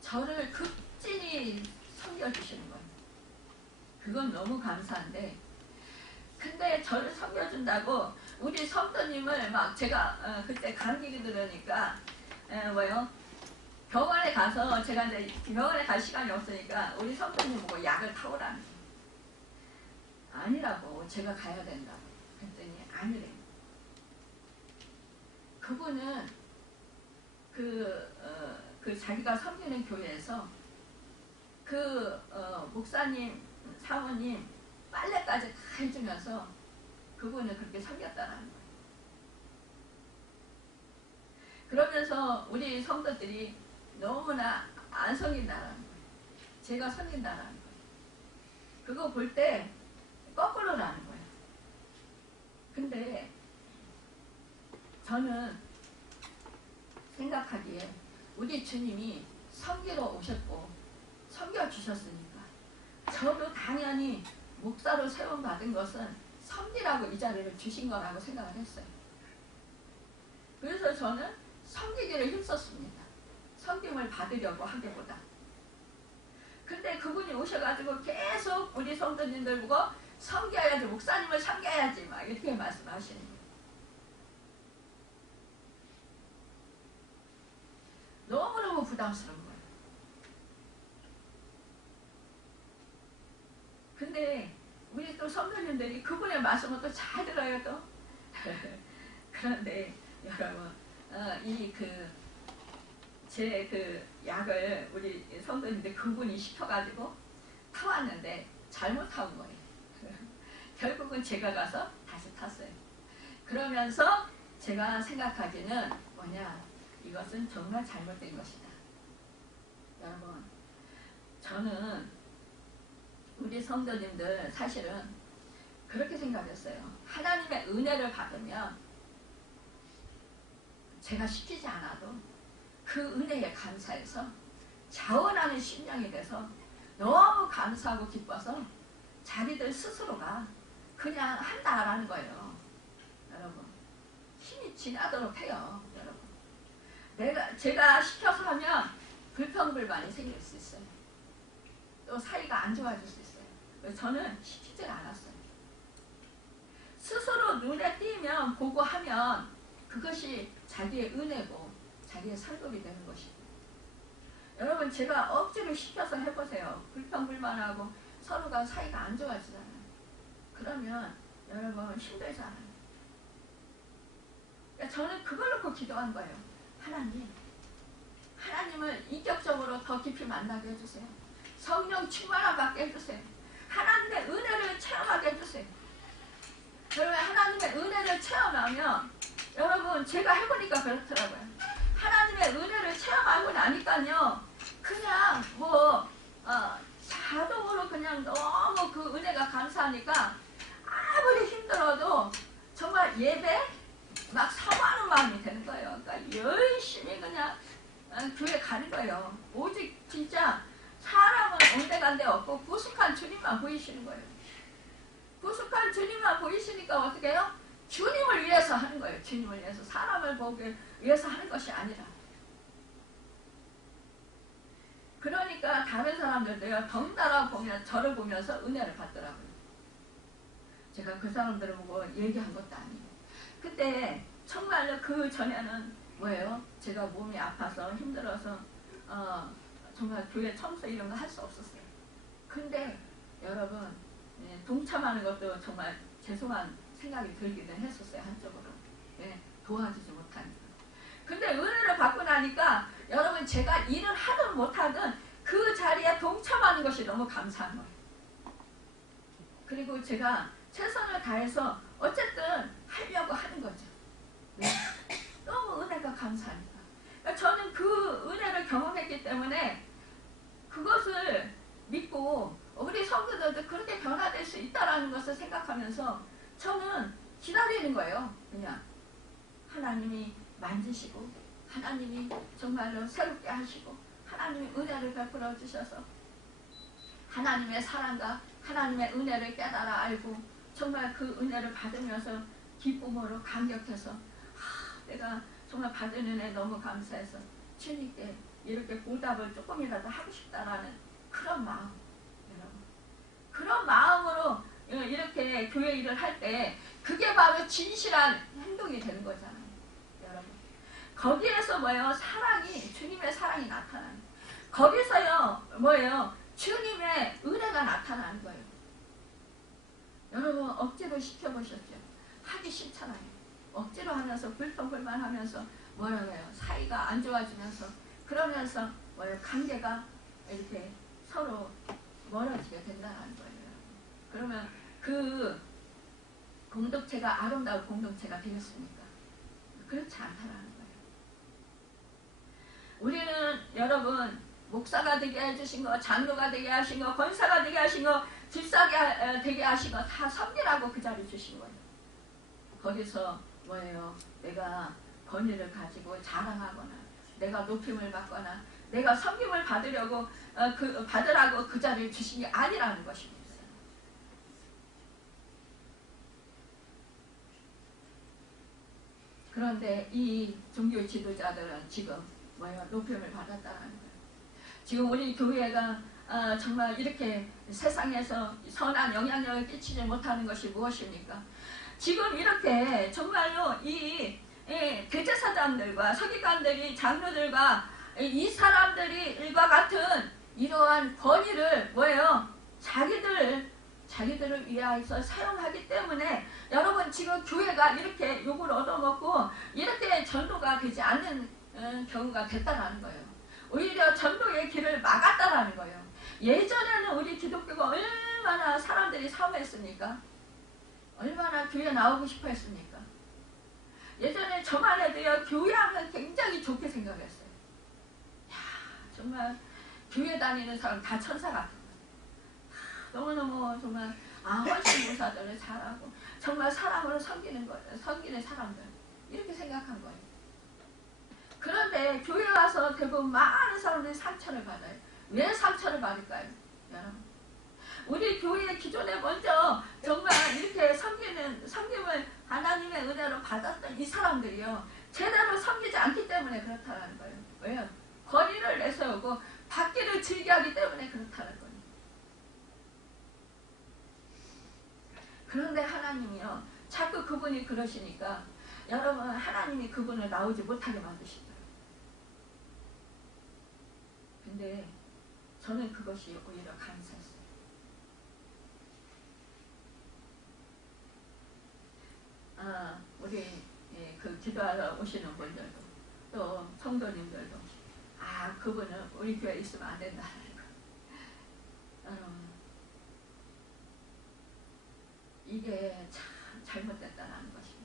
저를 극진히 섬겨주시는 거예요. 그건 너무 감사한데 근데 저를 섬겨준다고 우리 성도님을 막 제가 그때 감기가 들으니까 병원에 가서 제가 이제 병원에 갈 시간이 없으니까 우리 성도님 보고 약을 타오라는 거예요. 아니라고 제가 가야 된다고 그랬더니 아니래. 그분은 그 자기가 섬기는 교회에서 목사님 사모님 빨래까지 다 해주면서 그분을 그렇게 섬겼다라는 거예요. 그러면서 우리 성도들이 너무나 안 섬긴다라는 거예요. 제가 섬긴다라는 거예요. 그거 볼 때 거꾸로라는 거예요. 근데 저는 생각하기에 우리 주님이 섬기러 오셨고 섬겨주셨으니까 저도 당연히 목사로 세움받은 것은 섬기라고 이 자리를 주신 거라고 생각을 했어요. 그래서 저는 섬기기를 힘썼습니다. 섬김을 받으려고 하기보다. 근데 그분이 오셔가지고 계속 우리 성도님들 보고 섬겨야지 목사님을 섬겨야지 막 이렇게 말씀하시는 거예요. 너무너무 부담스러운 거예요. 근데 우리 또 성도님들이 그분의 말씀을 또 잘 들어요 또. 그런데 여러분 제 약을 우리 성도님들 그분이 시켜가지고 타왔는데 잘못 타온 거예요. 결국은 제가 가서 다시 탔어요. 그러면서 제가 생각하기는 뭐냐, 이것은 정말 잘못된 것이다. 여러분 저는 우리 성도님들 사실은 그렇게 생각했어요. 하나님의 은혜를 받으면 제가 시키지 않아도 그 은혜에 감사해서 자원하는 심령이 돼서 너무 감사하고 기뻐서 자기들 스스로가 그냥 한다라는 거예요. 여러분 힘이 지나도록 해요. 여러분 제가 시켜서 하면 불평불만이 생길 수 있어요. 또 사이가 안 좋아질 수 있어요. 저는 시키질 않았어요. 스스로 눈에 띄면 보고 하면 그것이 자기의 은혜고 자기의 설법이 되는 것이고, 여러분 제가 억지로 시켜서 해보세요. 불평불만하고 서로가 사이가 안 좋아지잖아요. 그러면 여러분 힘들잖아요. 그러니까 저는 그걸 놓고 기도한 거예요. 하나님을 인격적으로 더 깊이 만나게 해주세요. 성령 충만함 받게 해주세요. 하나님의 은혜를 체험하게 해주세요. 여러분 하나님의 은혜를 체험하면, 여러분 제가 해보니까 그렇더라고요. 하나님의 은혜를 체험하고 나니까요, 그냥 자동으로 그냥 너무 그 은혜가 감사하니까 아무리 힘들어도 정말 예배 막 사모하는 마음이 되는 거예요. 그러니까 열심히 그냥 교회 가는 거예요. 오직 진짜 사람은 온데간데 없고 부숙한 주님만 보이시는 거예요. 부숙한 주님만 보이시니까 어떻게 해요? 주님을 위해서 하는 거예요. 주님을 위해서, 사람을 보기 위해서 하는 것이 아니라. 그러니까 다른 사람들도요, 덩달아 보면 저를 보면서 은혜를 받더라고요. 제가 그 사람들을 보고 얘기한 것도 아니에요. 그때 정말로 그 전에는 뭐예요? 제가 몸이 아파서 힘들어서 정말 교회 청소 이런 거 할 수 없었어요. 근데 여러분 동참하는 것도 정말 죄송한 생각이 들기는 했었어요. 한쪽으로. 도와주지 못하니까. 근데 은혜를 받고 나니까 여러분 제가 일을 하든 못하든 그 자리에 동참하는 것이 너무 감사한 거예요. 그리고 제가 최선을 다해서 어쨌든 하려고 하는 거죠. 너무 은혜가 감사하니까. 그러니까 저는 그 은혜를 경험했기 때문에 그것을 믿고 우리 성도들도 그렇게 변화될 수 있다는 것을 생각하면서 저는 기다리는 거예요. 그냥 하나님이 만지시고, 하나님이 정말로 새롭게 하시고, 하나님이 은혜를 베풀어 주셔서 하나님의 사랑과 하나님의 은혜를 깨달아 알고 정말 그 은혜를 받으면서 기쁨으로 감격해서 내가 정말 받은 은혜 너무 감사해서 주님께 이렇게 보답을 조금이라도 하고 싶다라는 그런 마음, 여러분. 그런 마음으로 이렇게 교회 일을 할 때 그게 바로 진실한 행동이 되는 거잖아요. 여러분. 거기에서 뭐예요? 사랑이, 주님의 사랑이 나타나는 거예요. 거기서요, 뭐예요? 주님의 은혜가 나타나는 거예요. 여러분 억지로 시켜보셨죠? 하기 싫잖아요. 억지로 하면서 불평불만 하면서 뭐라고 해요? 사이가 안 좋아지면서, 그러면서 뭐예요? 관계가 이렇게 서로 멀어지게 된다는 거예요. 그러면 그 공동체가 아름다운 공동체가 되겠습니까? 그렇지 않다는 거예요. 우리는 여러분 목사가 되게 해주신 거, 장로가 되게 하신 거, 권사가 되게 하신 거, 집사가 되게 하신 거 다 섬기라고 그 자리 주신 거예요. 거기서 뭐예요? 내가 권위를 가지고 자랑하거나 내가 높임을 받거나 내가 섬김을 받으려고 받으라고 그 자리를 주신 게 아니라는 것입니다. 그런데 이 종교 지도자들은 지금 뭐예요? 높임을 받았다는 거예요. 지금 우리 교회가 정말 이렇게 세상에서 선한 영향력을 끼치지 못하는 것이 무엇입니까? 지금 이렇게 정말로 이 대제사장들과 서기관들이, 장로들과 이 사람들이 일과 같은 이러한 권위를 뭐예요? 자기들을 위하여서 사용하기 때문에 여러분 지금 교회가 이렇게 욕을 얻어먹고 이렇게 전도가 되지 않는 경우가 됐다는 거예요. 오히려 전도의 길을 막았다라는 거예요. 예전에는 우리 기독교가 얼마나 사람들이 사모했습니까? 얼마나 교회 나오고 싶어 했습니까? 예전에 저만 해도요, 교회 하면 굉장히 좋게 생각했어요. 야, 정말 교회 다니는 사람 다 천사 같은 거예요. 너무너무 정말 훨씬 모사들을 잘하고 정말 사람으로 섬기는 거예요. 섬기는 사람들 이렇게 생각한 거예요. 그런데 교회 와서 대부분 많은 사람들이 상처를 받아요. 왜 상처를 받을까요? 여러분, 우리 교회 기존에 먼저 정말 이렇게 섬김을 하나님의 은혜로 받았던 이 사람들이요, 제대로 섬기지 않기 때문에 그렇다는 거예요. 왜요? 권위를 내세우고 받기를 즐겨하기 때문에 그렇다는 거예요. 그런데 하나님이요, 자꾸 그분이 그러시니까 여러분, 하나님이 그분을 나오지 못하게 만드시더라고요. 근데 저는 그것이 오히려 감사했어요. 우리 그 기도하러 오시는 분들도 또 성도님들도 그분은 우리 교회에 있으면 안 된다는 거. 이게 참 잘못됐다는 것입니다.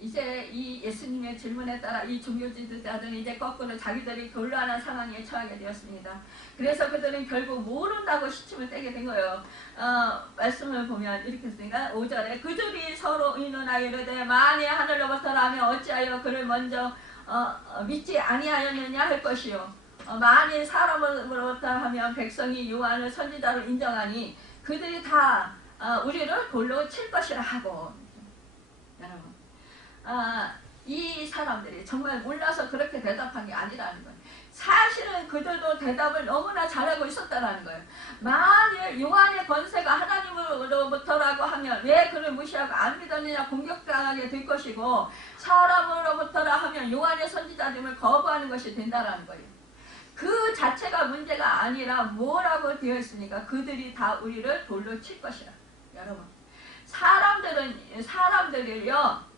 이제 이 예수님의 질문에 따라 이 종교 지도자들은 이제 거꾸로 자기들이 곤란한 상황에 처하게 되었습니다. 그래서 그들은 결국 모른다고 시침을 떼게 된 거예요. 말씀을 보면 이렇게 했으니까 5절에 그들이 서로 의논하여 이르되 만일 하늘로부터라면 어찌하여 그를 먼저 믿지 아니하였느냐 할 것이요, 만일 사람으로부터 하면 백성이 요한을 선지자로 인정하니 그들이 다 우리를 돌로 칠 것이라 하고. 여러분, 이 사람들이 정말 몰라서 그렇게 대답한 게 아니라는 거예요. 사실은 그들도 대답을 너무나 잘하고 있었다는 거예요. 만일 요한의 권세가 하나님으로부터라고 하면 왜 그를 무시하고 안 믿었느냐 공격당하게 될 것이고, 사람으로부터라 하면 요한의 선지자됨을 거부하는 것이 된다는 거예요. 그 자체가 문제가 아니라 뭐라고 되어 있으니까 그들이 다 우리를 돌로 칠 것이라. 여러분, 사람들을요,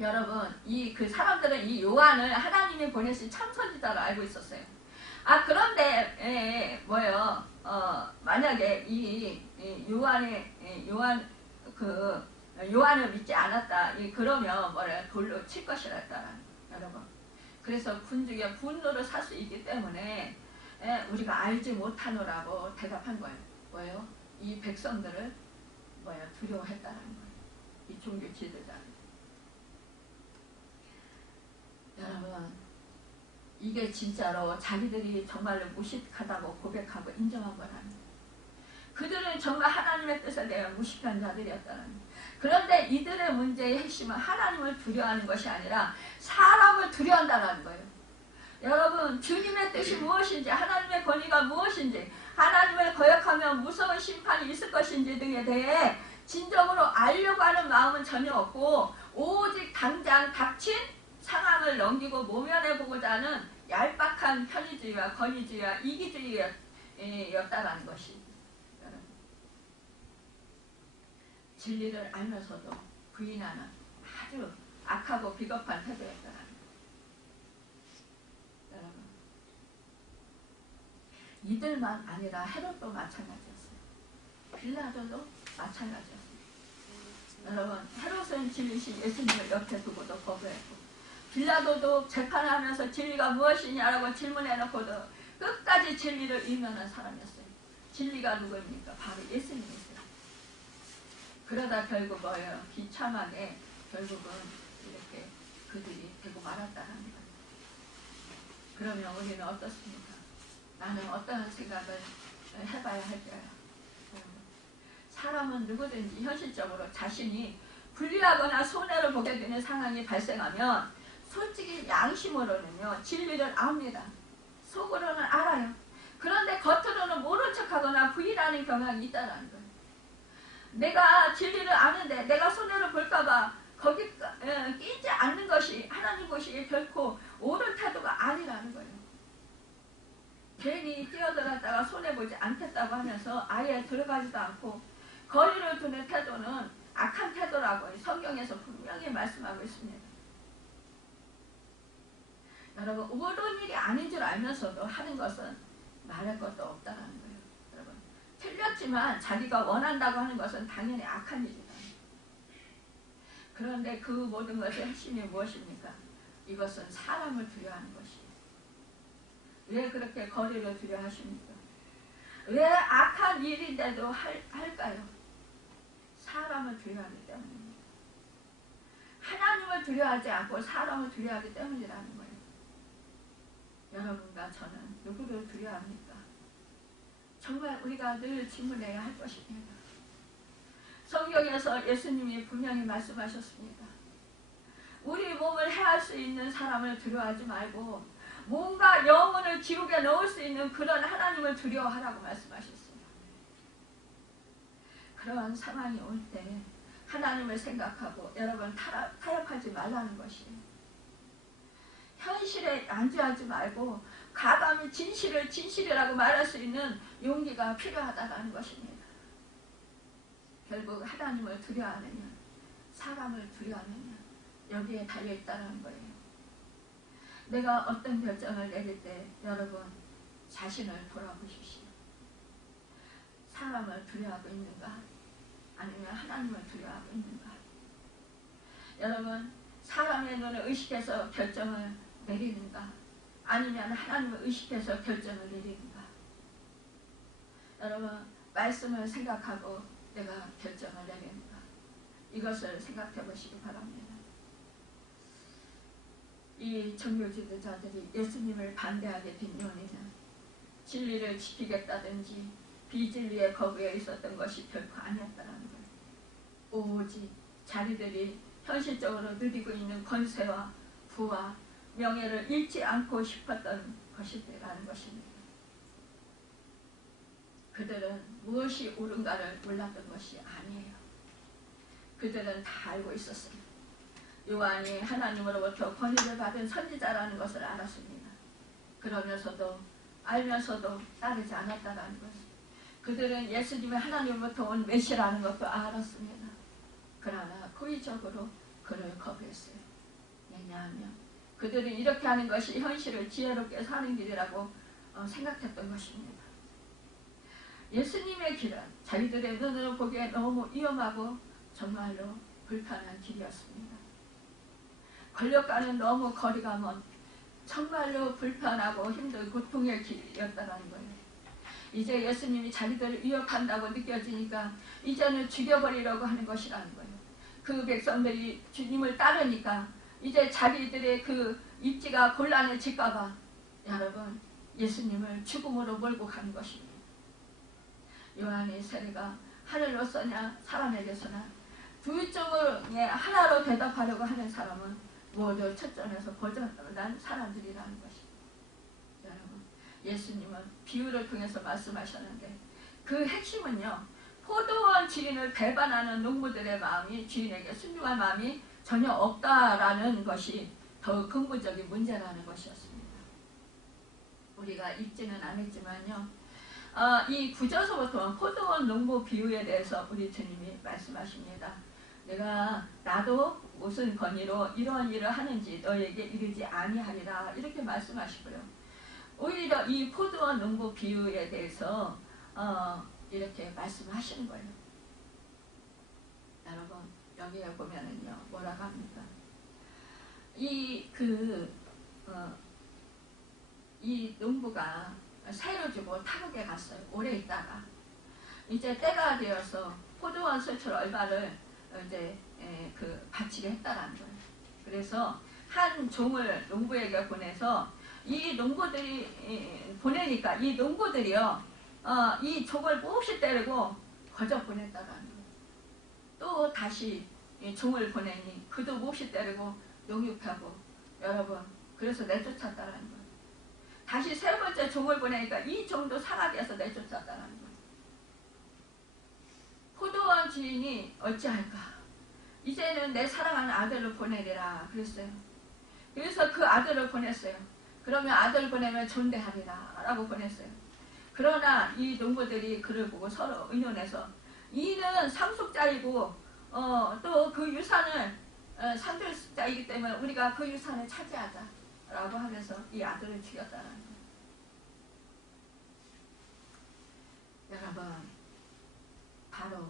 여러분, 그 사람들은 이 요한을 하나님이 보내신 참선지자로 알고 있었어요. 그런데 만약에 요한을 믿지 않았다, 그러면 돌로 칠 것이라 했다라는, 여러분. 그래서 군중의 분노를 살 수 있기 때문에 우리가 알지 못하노라고 대답한 거예요. 뭐예요? 이 백성들을 두려워했다는 거예요. 이 종교 지도자. 여러분, 이게 진짜로 자기들이 정말로 무식하다고 고백하고 인정한 거라는 거예요. 그들은 정말 하나님의 뜻에 대해 무식한 자들이었다는 거예요. 그런데 이들의 문제의 핵심은 하나님을 두려워하는 것이 아니라 사람을 두려워한다는 거예요. 여러분, 주님의 뜻이 무엇인지, 하나님의 권위가 무엇인지, 하나님을 거역하면 무서운 심판이 있을 것인지 등에 대해 진정으로 알려고 하는 마음은 전혀 없고, 오직 당장 닥친 상황을 넘기고 모면해보고자 하는 얄팍한 편의주의와 권위주의와 이기주의였다라는 것이, 진리를 알면서도 부인하는 아주 악하고 비겁한 태도였다라는 거예요. 여러분, 이들만 아니라 헤롯도 마찬가지였어요. 빌라도도 마찬가지였어요. 여러분, 헤롯은 진리신 예수님을 옆에 두고도 거부했고, 빌라도도 재판하면서 진리가 무엇이냐라고 질문해놓고도 끝까지 진리를 의논한 사람이었어요. 진리가 누구입니까? 바로 예수님이었어요. 그러다 결국 뭐예요? 비참하게 결국은 이렇게 그들이 되고 말았다는 거예요. 그러면 우리는 어떻습니까? 나는 어떤 생각을 해봐야 할까요? 사람은 누구든지 현실적으로 자신이 불리하거나 손해를 보게 되는 상황이 발생하면 솔직히 양심으로는요, 진리를 압니다. 속으로는 알아요. 그런데 겉으로는 모른 척하거나 부인하는 경향이 있다는 거예요. 내가 진리를 아는데 내가 손해를 볼까봐 거기 끼지 않는 것이 하나님 보시기에 결코 옳은 태도가 아니라는 거예요. 괜히 뛰어들었다가 손해보지 않겠다고 하면서 아예 들어가지도 않고 거리를 두는 태도는 악한 태도라고 성경에서 분명히 말씀하고 있습니다. 여러분, 옳은 일이 아닌 줄 알면서도 하는 것은 말할 것도 없다는 거예요. 여러분, 틀렸지만 자기가 원한다고 하는 것은 당연히 악한 일이다. 그런데 그 모든 것의 핵심이 무엇입니까? 이것은 사람을 두려워하는 것이에요. 왜 그렇게 거리를 두려워하십니까? 왜 악한 일인데도 할까요? 사람을 두려워하기 때문입니다. 하나님을 두려워하지 않고 사람을 두려워하기 때문이라는 거예요. 여러분과 저는 누구를 두려워합니까? 정말 우리가 늘 질문해야 할 것입니다. 성경에서 예수님이 분명히 말씀하셨습니다. 우리 몸을 해할 수 있는 사람을 두려워하지 말고 뭔가 영혼을 지옥에 넣을 수 있는 그런 하나님을 두려워하라고 말씀하셨습니다. 그러한 상황이 올 때 하나님을 생각하고 여러분 타협하지 말라는 것이에요. 현실에 안주하지 말고 가감히 진실을 진실이라고 말할 수 있는 용기가 필요하다는 것입니다. 결국 하나님을 두려워하느냐 사람을 두려워하느냐 여기에 달려있다는 거예요. 내가 어떤 결정을 내릴 때 여러분 자신을 돌아보십시오. 사람을 두려워하고 있는가 아니면 하나님을 두려워하고 있는가. 여러분 사람의 눈을 의식해서 결정을 내리는가 아니면 하나님을 의식해서 결정을 내리는가. 여러분 말씀을 생각하고 내가 결정을 내리는가 이것을 생각해 보시기 바랍니다. 이 종교 지도자들이 예수님을 반대하게 된 요인은 진리를 지키겠다든지 비진리의 거부에 있었던 것이 결코 아니었다는 거예요. 오직 자기들이 현실적으로 누리고 있는 권세와 부와 명예를 잃지 않고 싶었던 것이라는 것입니다. 그들은 무엇이 옳은가를 몰랐던 것이 아니에요. 그들은 다 알고 있었어요. 요한이 하나님으로부터 권위를 받은 선지자라는 것을 알았습니다. 그러면서도 알면서도 따르지 않았다는 것입니다. 그들은 예수님이 하나님으로부터 온 메시라는 것도 알았습니다. 그러나 고의적으로 그를 거부했어요. 왜냐하면 그들은 이렇게 하는 것이 현실을 지혜롭게 사는 길이라고 생각했던 것입니다. 예수님의 길은 자기들의 눈으로 보기에 너무 위험하고 정말로 불편한 길이었습니다. 권력과는 너무 거리가 먼 정말로 불편하고 힘든 고통의 길이었다는 거예요. 이제 예수님이 자기들을 위협한다고 느껴지니까 이제는 죽여버리려고 하는 것이라는 거예요. 그 백성들이 주님을 따르니까 이제 자기들의 그 입지가 곤란해질까봐 여러분 예수님을 죽음으로 몰고 가는 것입니다. 요한의 세례가 하늘로서냐 사람에게서나 두 쪽에 하나로 대답하려고 하는 사람은 모두 첫전에서 벗어난 사람들이라는 것입니다. 여러분 예수님은 비유를 통해서 말씀하셨는데 그 핵심은요. 포도원 주인을 배반하는 농부들의 마음이 주인에게 순종할 마음이 전혀 없다라는 것이 더 근본적인 문제라는 것이었습니다. 우리가 읽지는 않았지만요. 이 구절서부터 포도원 농부 비유에 대해서 우리 주님이 말씀하십니다. 나도 무슨 권위로 이러한 일을 하는지 너에게 이르지 아니하리라 이렇게 말씀하시고요. 오히려 이 포도원 농부 비유에 대해서 이렇게 말씀하시는 거예요. 여러분 여기에 보면은요 뭐라고 합니까? 이 농부가 새를 주고 타국에 갔어요. 오래 있다가 이제 때가 되어서 포도원 수출 얼마를 이제 바치게 했다라는 거예요. 그래서 한 종을 농부에게 보내서 이 농부들이 보내니까 이 농부들이요 이 종을 몹시 때리고 거저 보냈다라는 거예요. 또 다시 종을 보내니 그도 몹시 때리고 농육하고 여러분 그래서 내쫓았다라는 거예요. 다시 세 번째 종을 보내니까 이 종도 사나게 해서 내쫓았다라는 거예요. 포도원 주인이 어찌할까? 이제는 내 사랑하는 아들을 보내리라 그랬어요. 그래서 그 아들을 보냈어요. 그러면 아들 보내면 존대하리라 라고 보냈어요. 그러나 이 농부들이 그를 보고 서로 의논해서 이는 상속자이고 또 그 유산을 상속자이기 때문에 우리가 그 유산을 차지하자 라고 하면서 이 아들을 죽였다는 거예요. 여러분 바로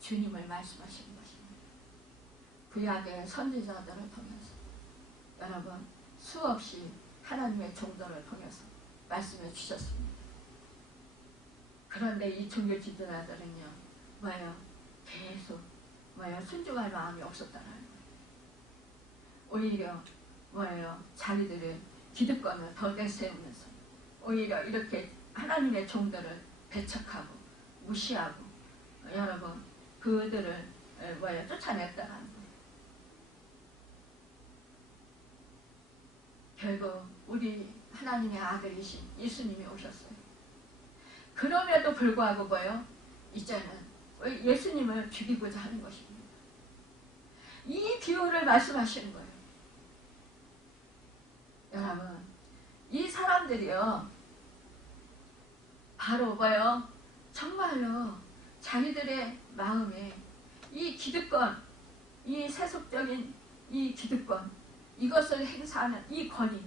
주님을 말씀하시는 것입니다. 구약의 선지자들을 통해서 여러분 수없이 하나님의 종들을 통해서 말씀해 주셨습니다. 그런데 이 종교 지도자들은요, 뭐예요? 계속 뭐예요? 순종할 마음이 없었다는 거예요. 오히려 뭐예요? 자기들의 기득권을 더 내세우면서 오히려 이렇게 하나님의 종들을 배척하고 무시하고 여러분 그들을 뭐예요? 쫓아냈다는 거예요. 결국 우리 하나님의 아들이신 예수님이 오셨어요. 그럼에도 불구하고 뭐예요? 이제는 예수님을 죽이고자 하는 것입니다. 이 비유를 말씀하시는 거예요. 여러분 이 사람들이요 바로 뭐예요? 정말로 자기들의 마음에 이 기득권, 이 세속적인 이 기득권, 이것을 행사하는 이 권위를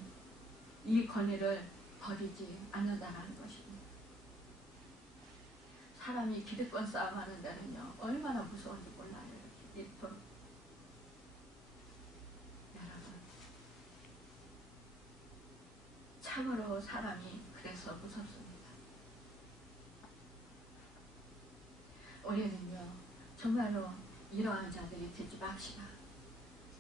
버리지 않는다는 것입니다. 사람이 기득권 싸움하는 데는요 얼마나 무서운지 몰라요. 여러분 참으로 사람이 그래서 무섭습니다. 우리는요 정말로 이러한 자들이 되지 맙시다.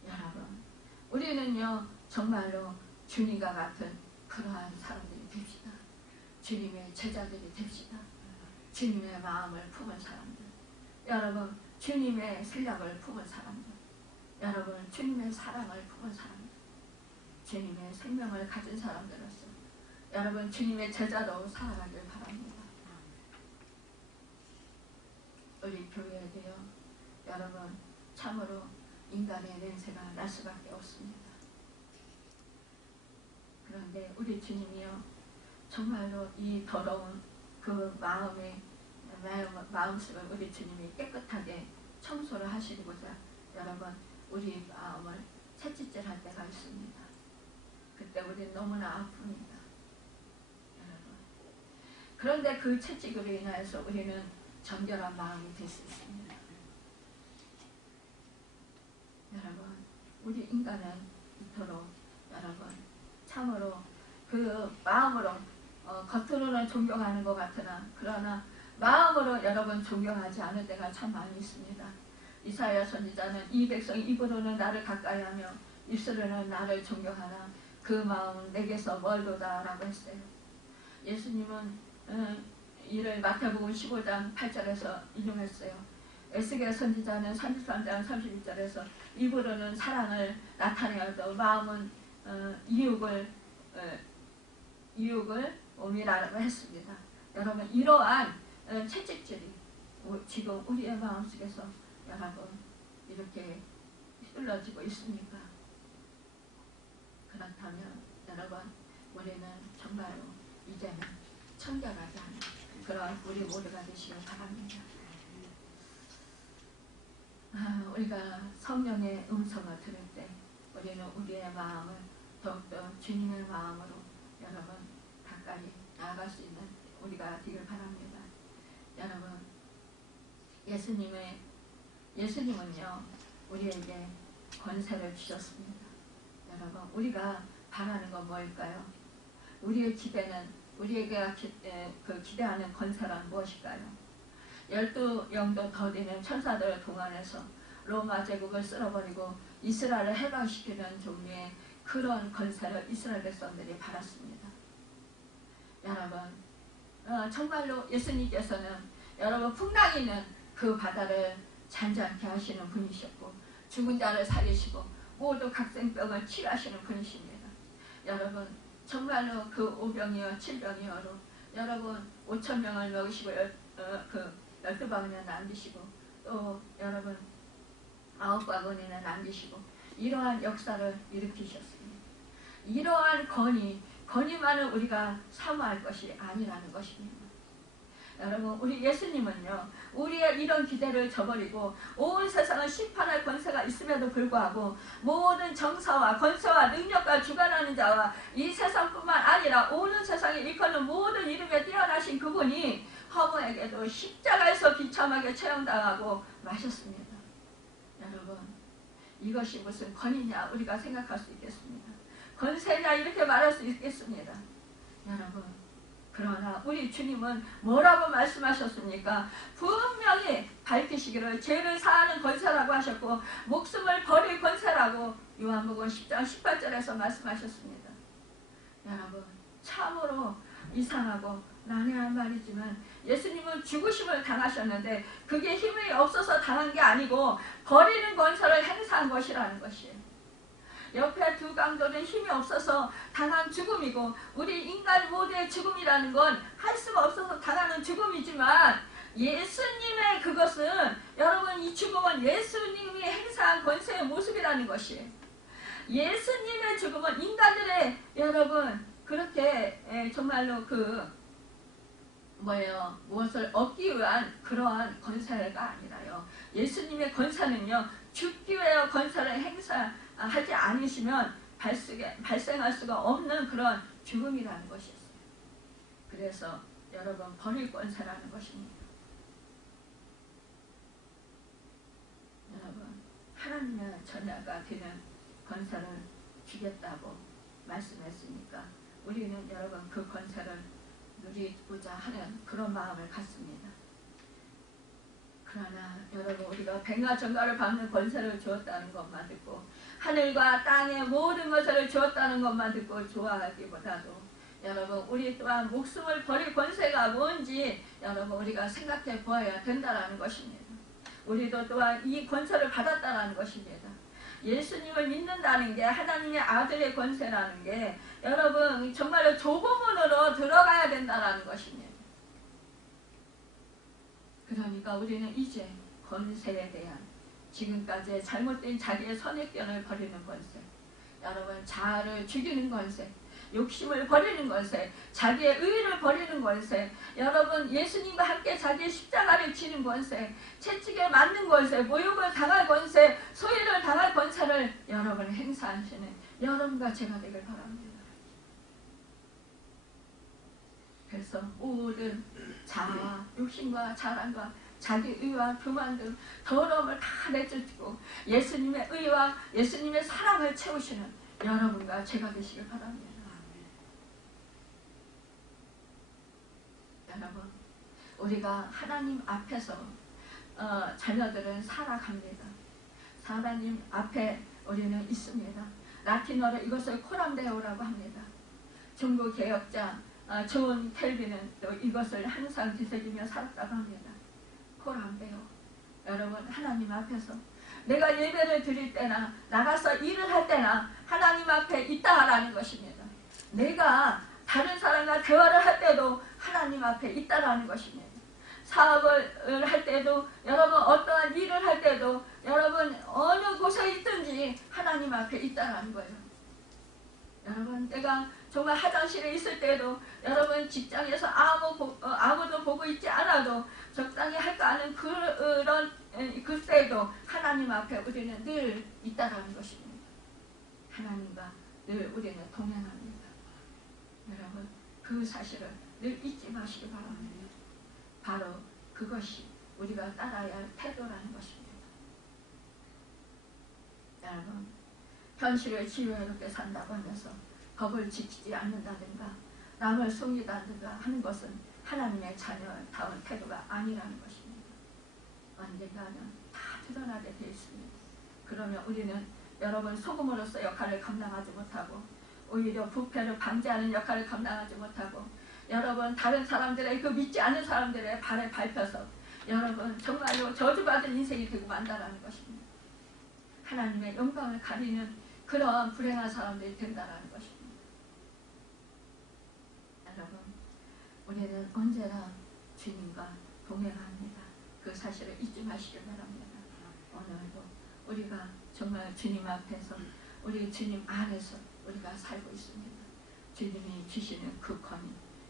여러분 우리는요 정말로 주님과 같은 그러한 사람들이 됩시다. 주님의 제자들이 됩시다. 주님의 마음을 품은 사람들, 여러분 주님의 생각을 품은 사람들, 여러분 주님의 사랑을 품은 사람들, 주님의 생명을 가진 사람들로서 여러분 주님의 제자로 살아가길 바랍니다. 우리 교회에도요 여러분 참으로 인간의 냄새가 날 수밖에 없습니다. 그런데 우리 주님이요 정말로 이 더러운 그 마음속을 우리 주님이 깨끗하게 청소를 하시고자 여러분 우리 마음을 채찍질할 때가 있습니다. 그때 우리는 너무나 아픕니다. 여러분. 그런데 그 채찍으로 인하여서 우리는 정결한 마음이 될 수 있습니다. 여러분 우리 인간은 이토록 여러분 참으로 그 마음으로 겉으로는 존경하는 것 같으나 그러나 마음으로 여러분 존경하지 않을 때가 참 많이 있습니다. 이사야 선지자는 이 백성이 입으로는 나를 가까이하며 입술로는 나를 존경하나 그 마음은 내게서 멀도다 라고 했어요. 예수님은 이를 마태복음 15장 8절에서 인용했어요. 에스겔 선지자는 33장 31절에서 입으로는 사랑을 나타내어도 마음은 이육을 오미라고 했습니다. 여러분 이러한 채찍질이 지금 우리의 마음속에서 여러분 이렇게 흘러지고 있습니까? 그렇다면 여러분 우리는 정말로 이제는 청결하지 않은 그런 우리 모두가 되시길 바랍니다. 우리가 성령의 음성을 들을 때 우리는 우리의 마음을 더욱더 주님의 마음으로 여러분 가까이 나아갈 수 있는 우리가 되길 바랍니다. 여러분 예수님은요 우리에게 권세를 주셨습니다. 여러분 우리가 바라는 건 뭘까요? 우리의 기대는 우리에게 기대하는 권세란 무엇일까요? 12영도 더 되는 천사들을 동원해서 로마 제국을 쓸어버리고 이스라엘을 해방시키는 종류의 그런 권세를 이스라엘 백성들이 받았습니다. 여러분 정말로 예수님께서는 여러분 풍랑이 있는 그 바다를 잔잔케 하시는 분이셨고 죽은 자를 살리시고 모두 각생병을 치료하시는 분이십니다. 여러분 정말로 그 오병이어 7병이어로 여러분 5,000명을 먹이시고 12바구니를 남기시고 또 여러분 9바구니를 남기시고 이러한 역사를 일으키셨습니다. 이러한 권위만은 우리가 사모할 것이 아니라는 것입니다. 여러분 우리 예수님은요 우리의 이런 기대를 저버리고 온 세상을 심판할 권세가 있음에도 불구하고 모든 정사와 권세와 능력과 주관하는 자와 이 세상뿐만 아니라 온 세상에 일컫는 모든 이름에 뛰어나신 그분이 허무에게도 십자가에서 비참하게 처형당하고 마셨습니다. 여러분 이것이 무슨 권위냐 우리가 생각할 수 있겠습니다. 권세냐 이렇게 말할 수 있겠습니다. 여러분, 그러나 우리 주님은 뭐라고 말씀하셨습니까? 분명히 밝히시기를 죄를 사하는 권세라고 하셨고 목숨을 버릴 권세라고 요한복음 10장 18절에서 말씀하셨습니다. 여러분, 참으로 이상하고 난해한 말이지만 예수님은 죽으심을 당하셨는데 그게 힘이 없어서 당한 게 아니고 버리는 권세를 행사한 것이라는 것이에요. 옆에 두 강도는 힘이 없어서 당한 죽음이고 우리 인간 모두의 죽음이라는 건 할 수가 없어서 당하는 죽음이지만 예수님의 그것은 여러분 이 죽음은 예수님이 행사한 권세의 모습이라는 것이에요. 예수님의 죽음은 인간들의 여러분 그렇게 정말로 무엇을 얻기 위한 그러한 권세가 아니라요. 예수님의 권세는요 죽기 위해 권세를 행사하지 않으시면 발생할 수가 없는 그런 죽음이라는 것이었어요. 그래서 여러분 버릴 권세라는 것입니다. 여러분 하나님의 자녀가 되는 권세를 주겠다고 말씀했으니까 우리는 여러분 그 권세를 누리고자 하는 그런 마음을 갖습니다. 그러나 여러분 우리가 백마 전가를 받는 권세를 주었다는 것만 듣고 하늘과 땅의 모든 것을 주었다는 것만 듣고 좋아하기보다도 여러분 우리 또한 목숨을 버릴 권세가 뭔지 여러분 우리가 생각해 보아야 된다는 것입니다. 우리도 또한 이 권세를 받았다는 것입니다. 예수님을 믿는다는 게 하나님의 아들의 권세라는 게 여러분 정말로 조고문으로 들어가야 된다는 것입니다. 그러니까 우리는 이제 권세에 대한 지금까지 잘못된 자기의 선입견을 버리는 권세, 여러분 자아를 죽이는 권세, 욕심을 버리는 권세, 자기의 의의를 버리는 권세, 여러분 예수님과 함께 자기의 십자가를 지는 권세, 채찍에 맞는 권세, 모욕을 당할 권세, 소외를 당할 권세를 여러분 행사하시는 여러분과 제가 되길 바랍니다. 그래서 모든 자아와 욕심과 자랑과 자기 의와 교만 등 더러움을 다 내쫓고 예수님의 의와 예수님의 사랑을 채우시는 여러분과 제가 되시길 바랍니다. 여러분 우리가 하나님 앞에서 자녀들은 살아갑니다. 하나님 앞에 우리는 있습니다. 라틴어로 이것을 코람데오라고 합니다. 중국 개혁자 존 켈빈은 또 이것을 항상 되새기며 살았다고 합니다. 코람데오. 여러분 하나님 앞에서 내가 예배를 드릴 때나 나가서 일을 할 때나 하나님 앞에 있다라는 것입니다. 내가 다른 사람과 대화를 할 때도 하나님 앞에 있다라는 것입니다. 사업을 할 때도 여러분 어떠한 일을 할 때도 여러분 어느 곳에 있든지 하나님 앞에 있다라는 거예요. 여러분 내가 정말 화장실에 있을 때도 여러분 직장에서 아무도 보고 있지 않아도 적당히 할까 하는 그런 그때도 하나님 앞에 우리는 늘 있다라는 것입니다. 하나님과 늘 우리는 동행합니다. 여러분 그 사실을 늘 잊지 마시기 바랍니다. 바로 그것이 우리가 따라야 할 태도라는 것입니다. 여러분 현실을 지혜롭게 산다고 하면서 법을 지키지 않는다든가 남을 속이다든가 하는 것은 하나님의 자녀다운 태도가 아니라는 것입니다. 언젠가는 다 드러나게 되어 있습니다. 그러면 우리는 여러분 소금으로서 역할을 감당하지 못하고 오히려 부패를 방지하는 역할을 감당하지 못하고 여러분 다른 사람들의 그 믿지 않는 사람들의 발에 밟혀서 여러분 정말로 저주받은 인생이 되고 만다라는 것입니다. 하나님의 영광을 가리는 그러한 불행한 사람들이 된다라는 것입니다. 여러분 우리는 언제나 주님과 동행합니다. 그 사실을 잊지 마시길 바랍니다. 오늘도 우리가 정말 주님 앞에서 우리 주님 안에서 우리가 살고 있습니다. 주님이 주시는 그 권위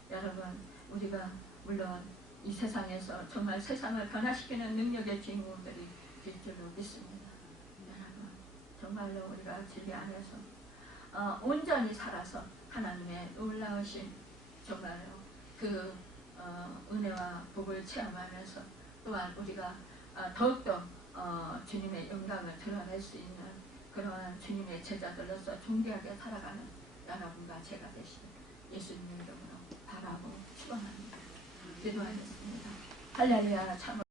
여러분 우리가 물론 이 세상에서 정말 세상을 변화시키는 능력의 주인공들이 될 줄로 믿습니다. 여러분 정말로 우리가 진리 안에서 온전히 살아서 하나님의 놀라우신 정말로 그 은혜와 복을 체험하면서 또한 우리가 더욱더 주님의 영광을 드러낼 수 있는 그러한 주님의 제자들로서 존귀하게 살아가는 여러분과 제가 되시길 예수님 이름으로 바라고 축원합니다. 기도하겠습니다. 할렐루야. 참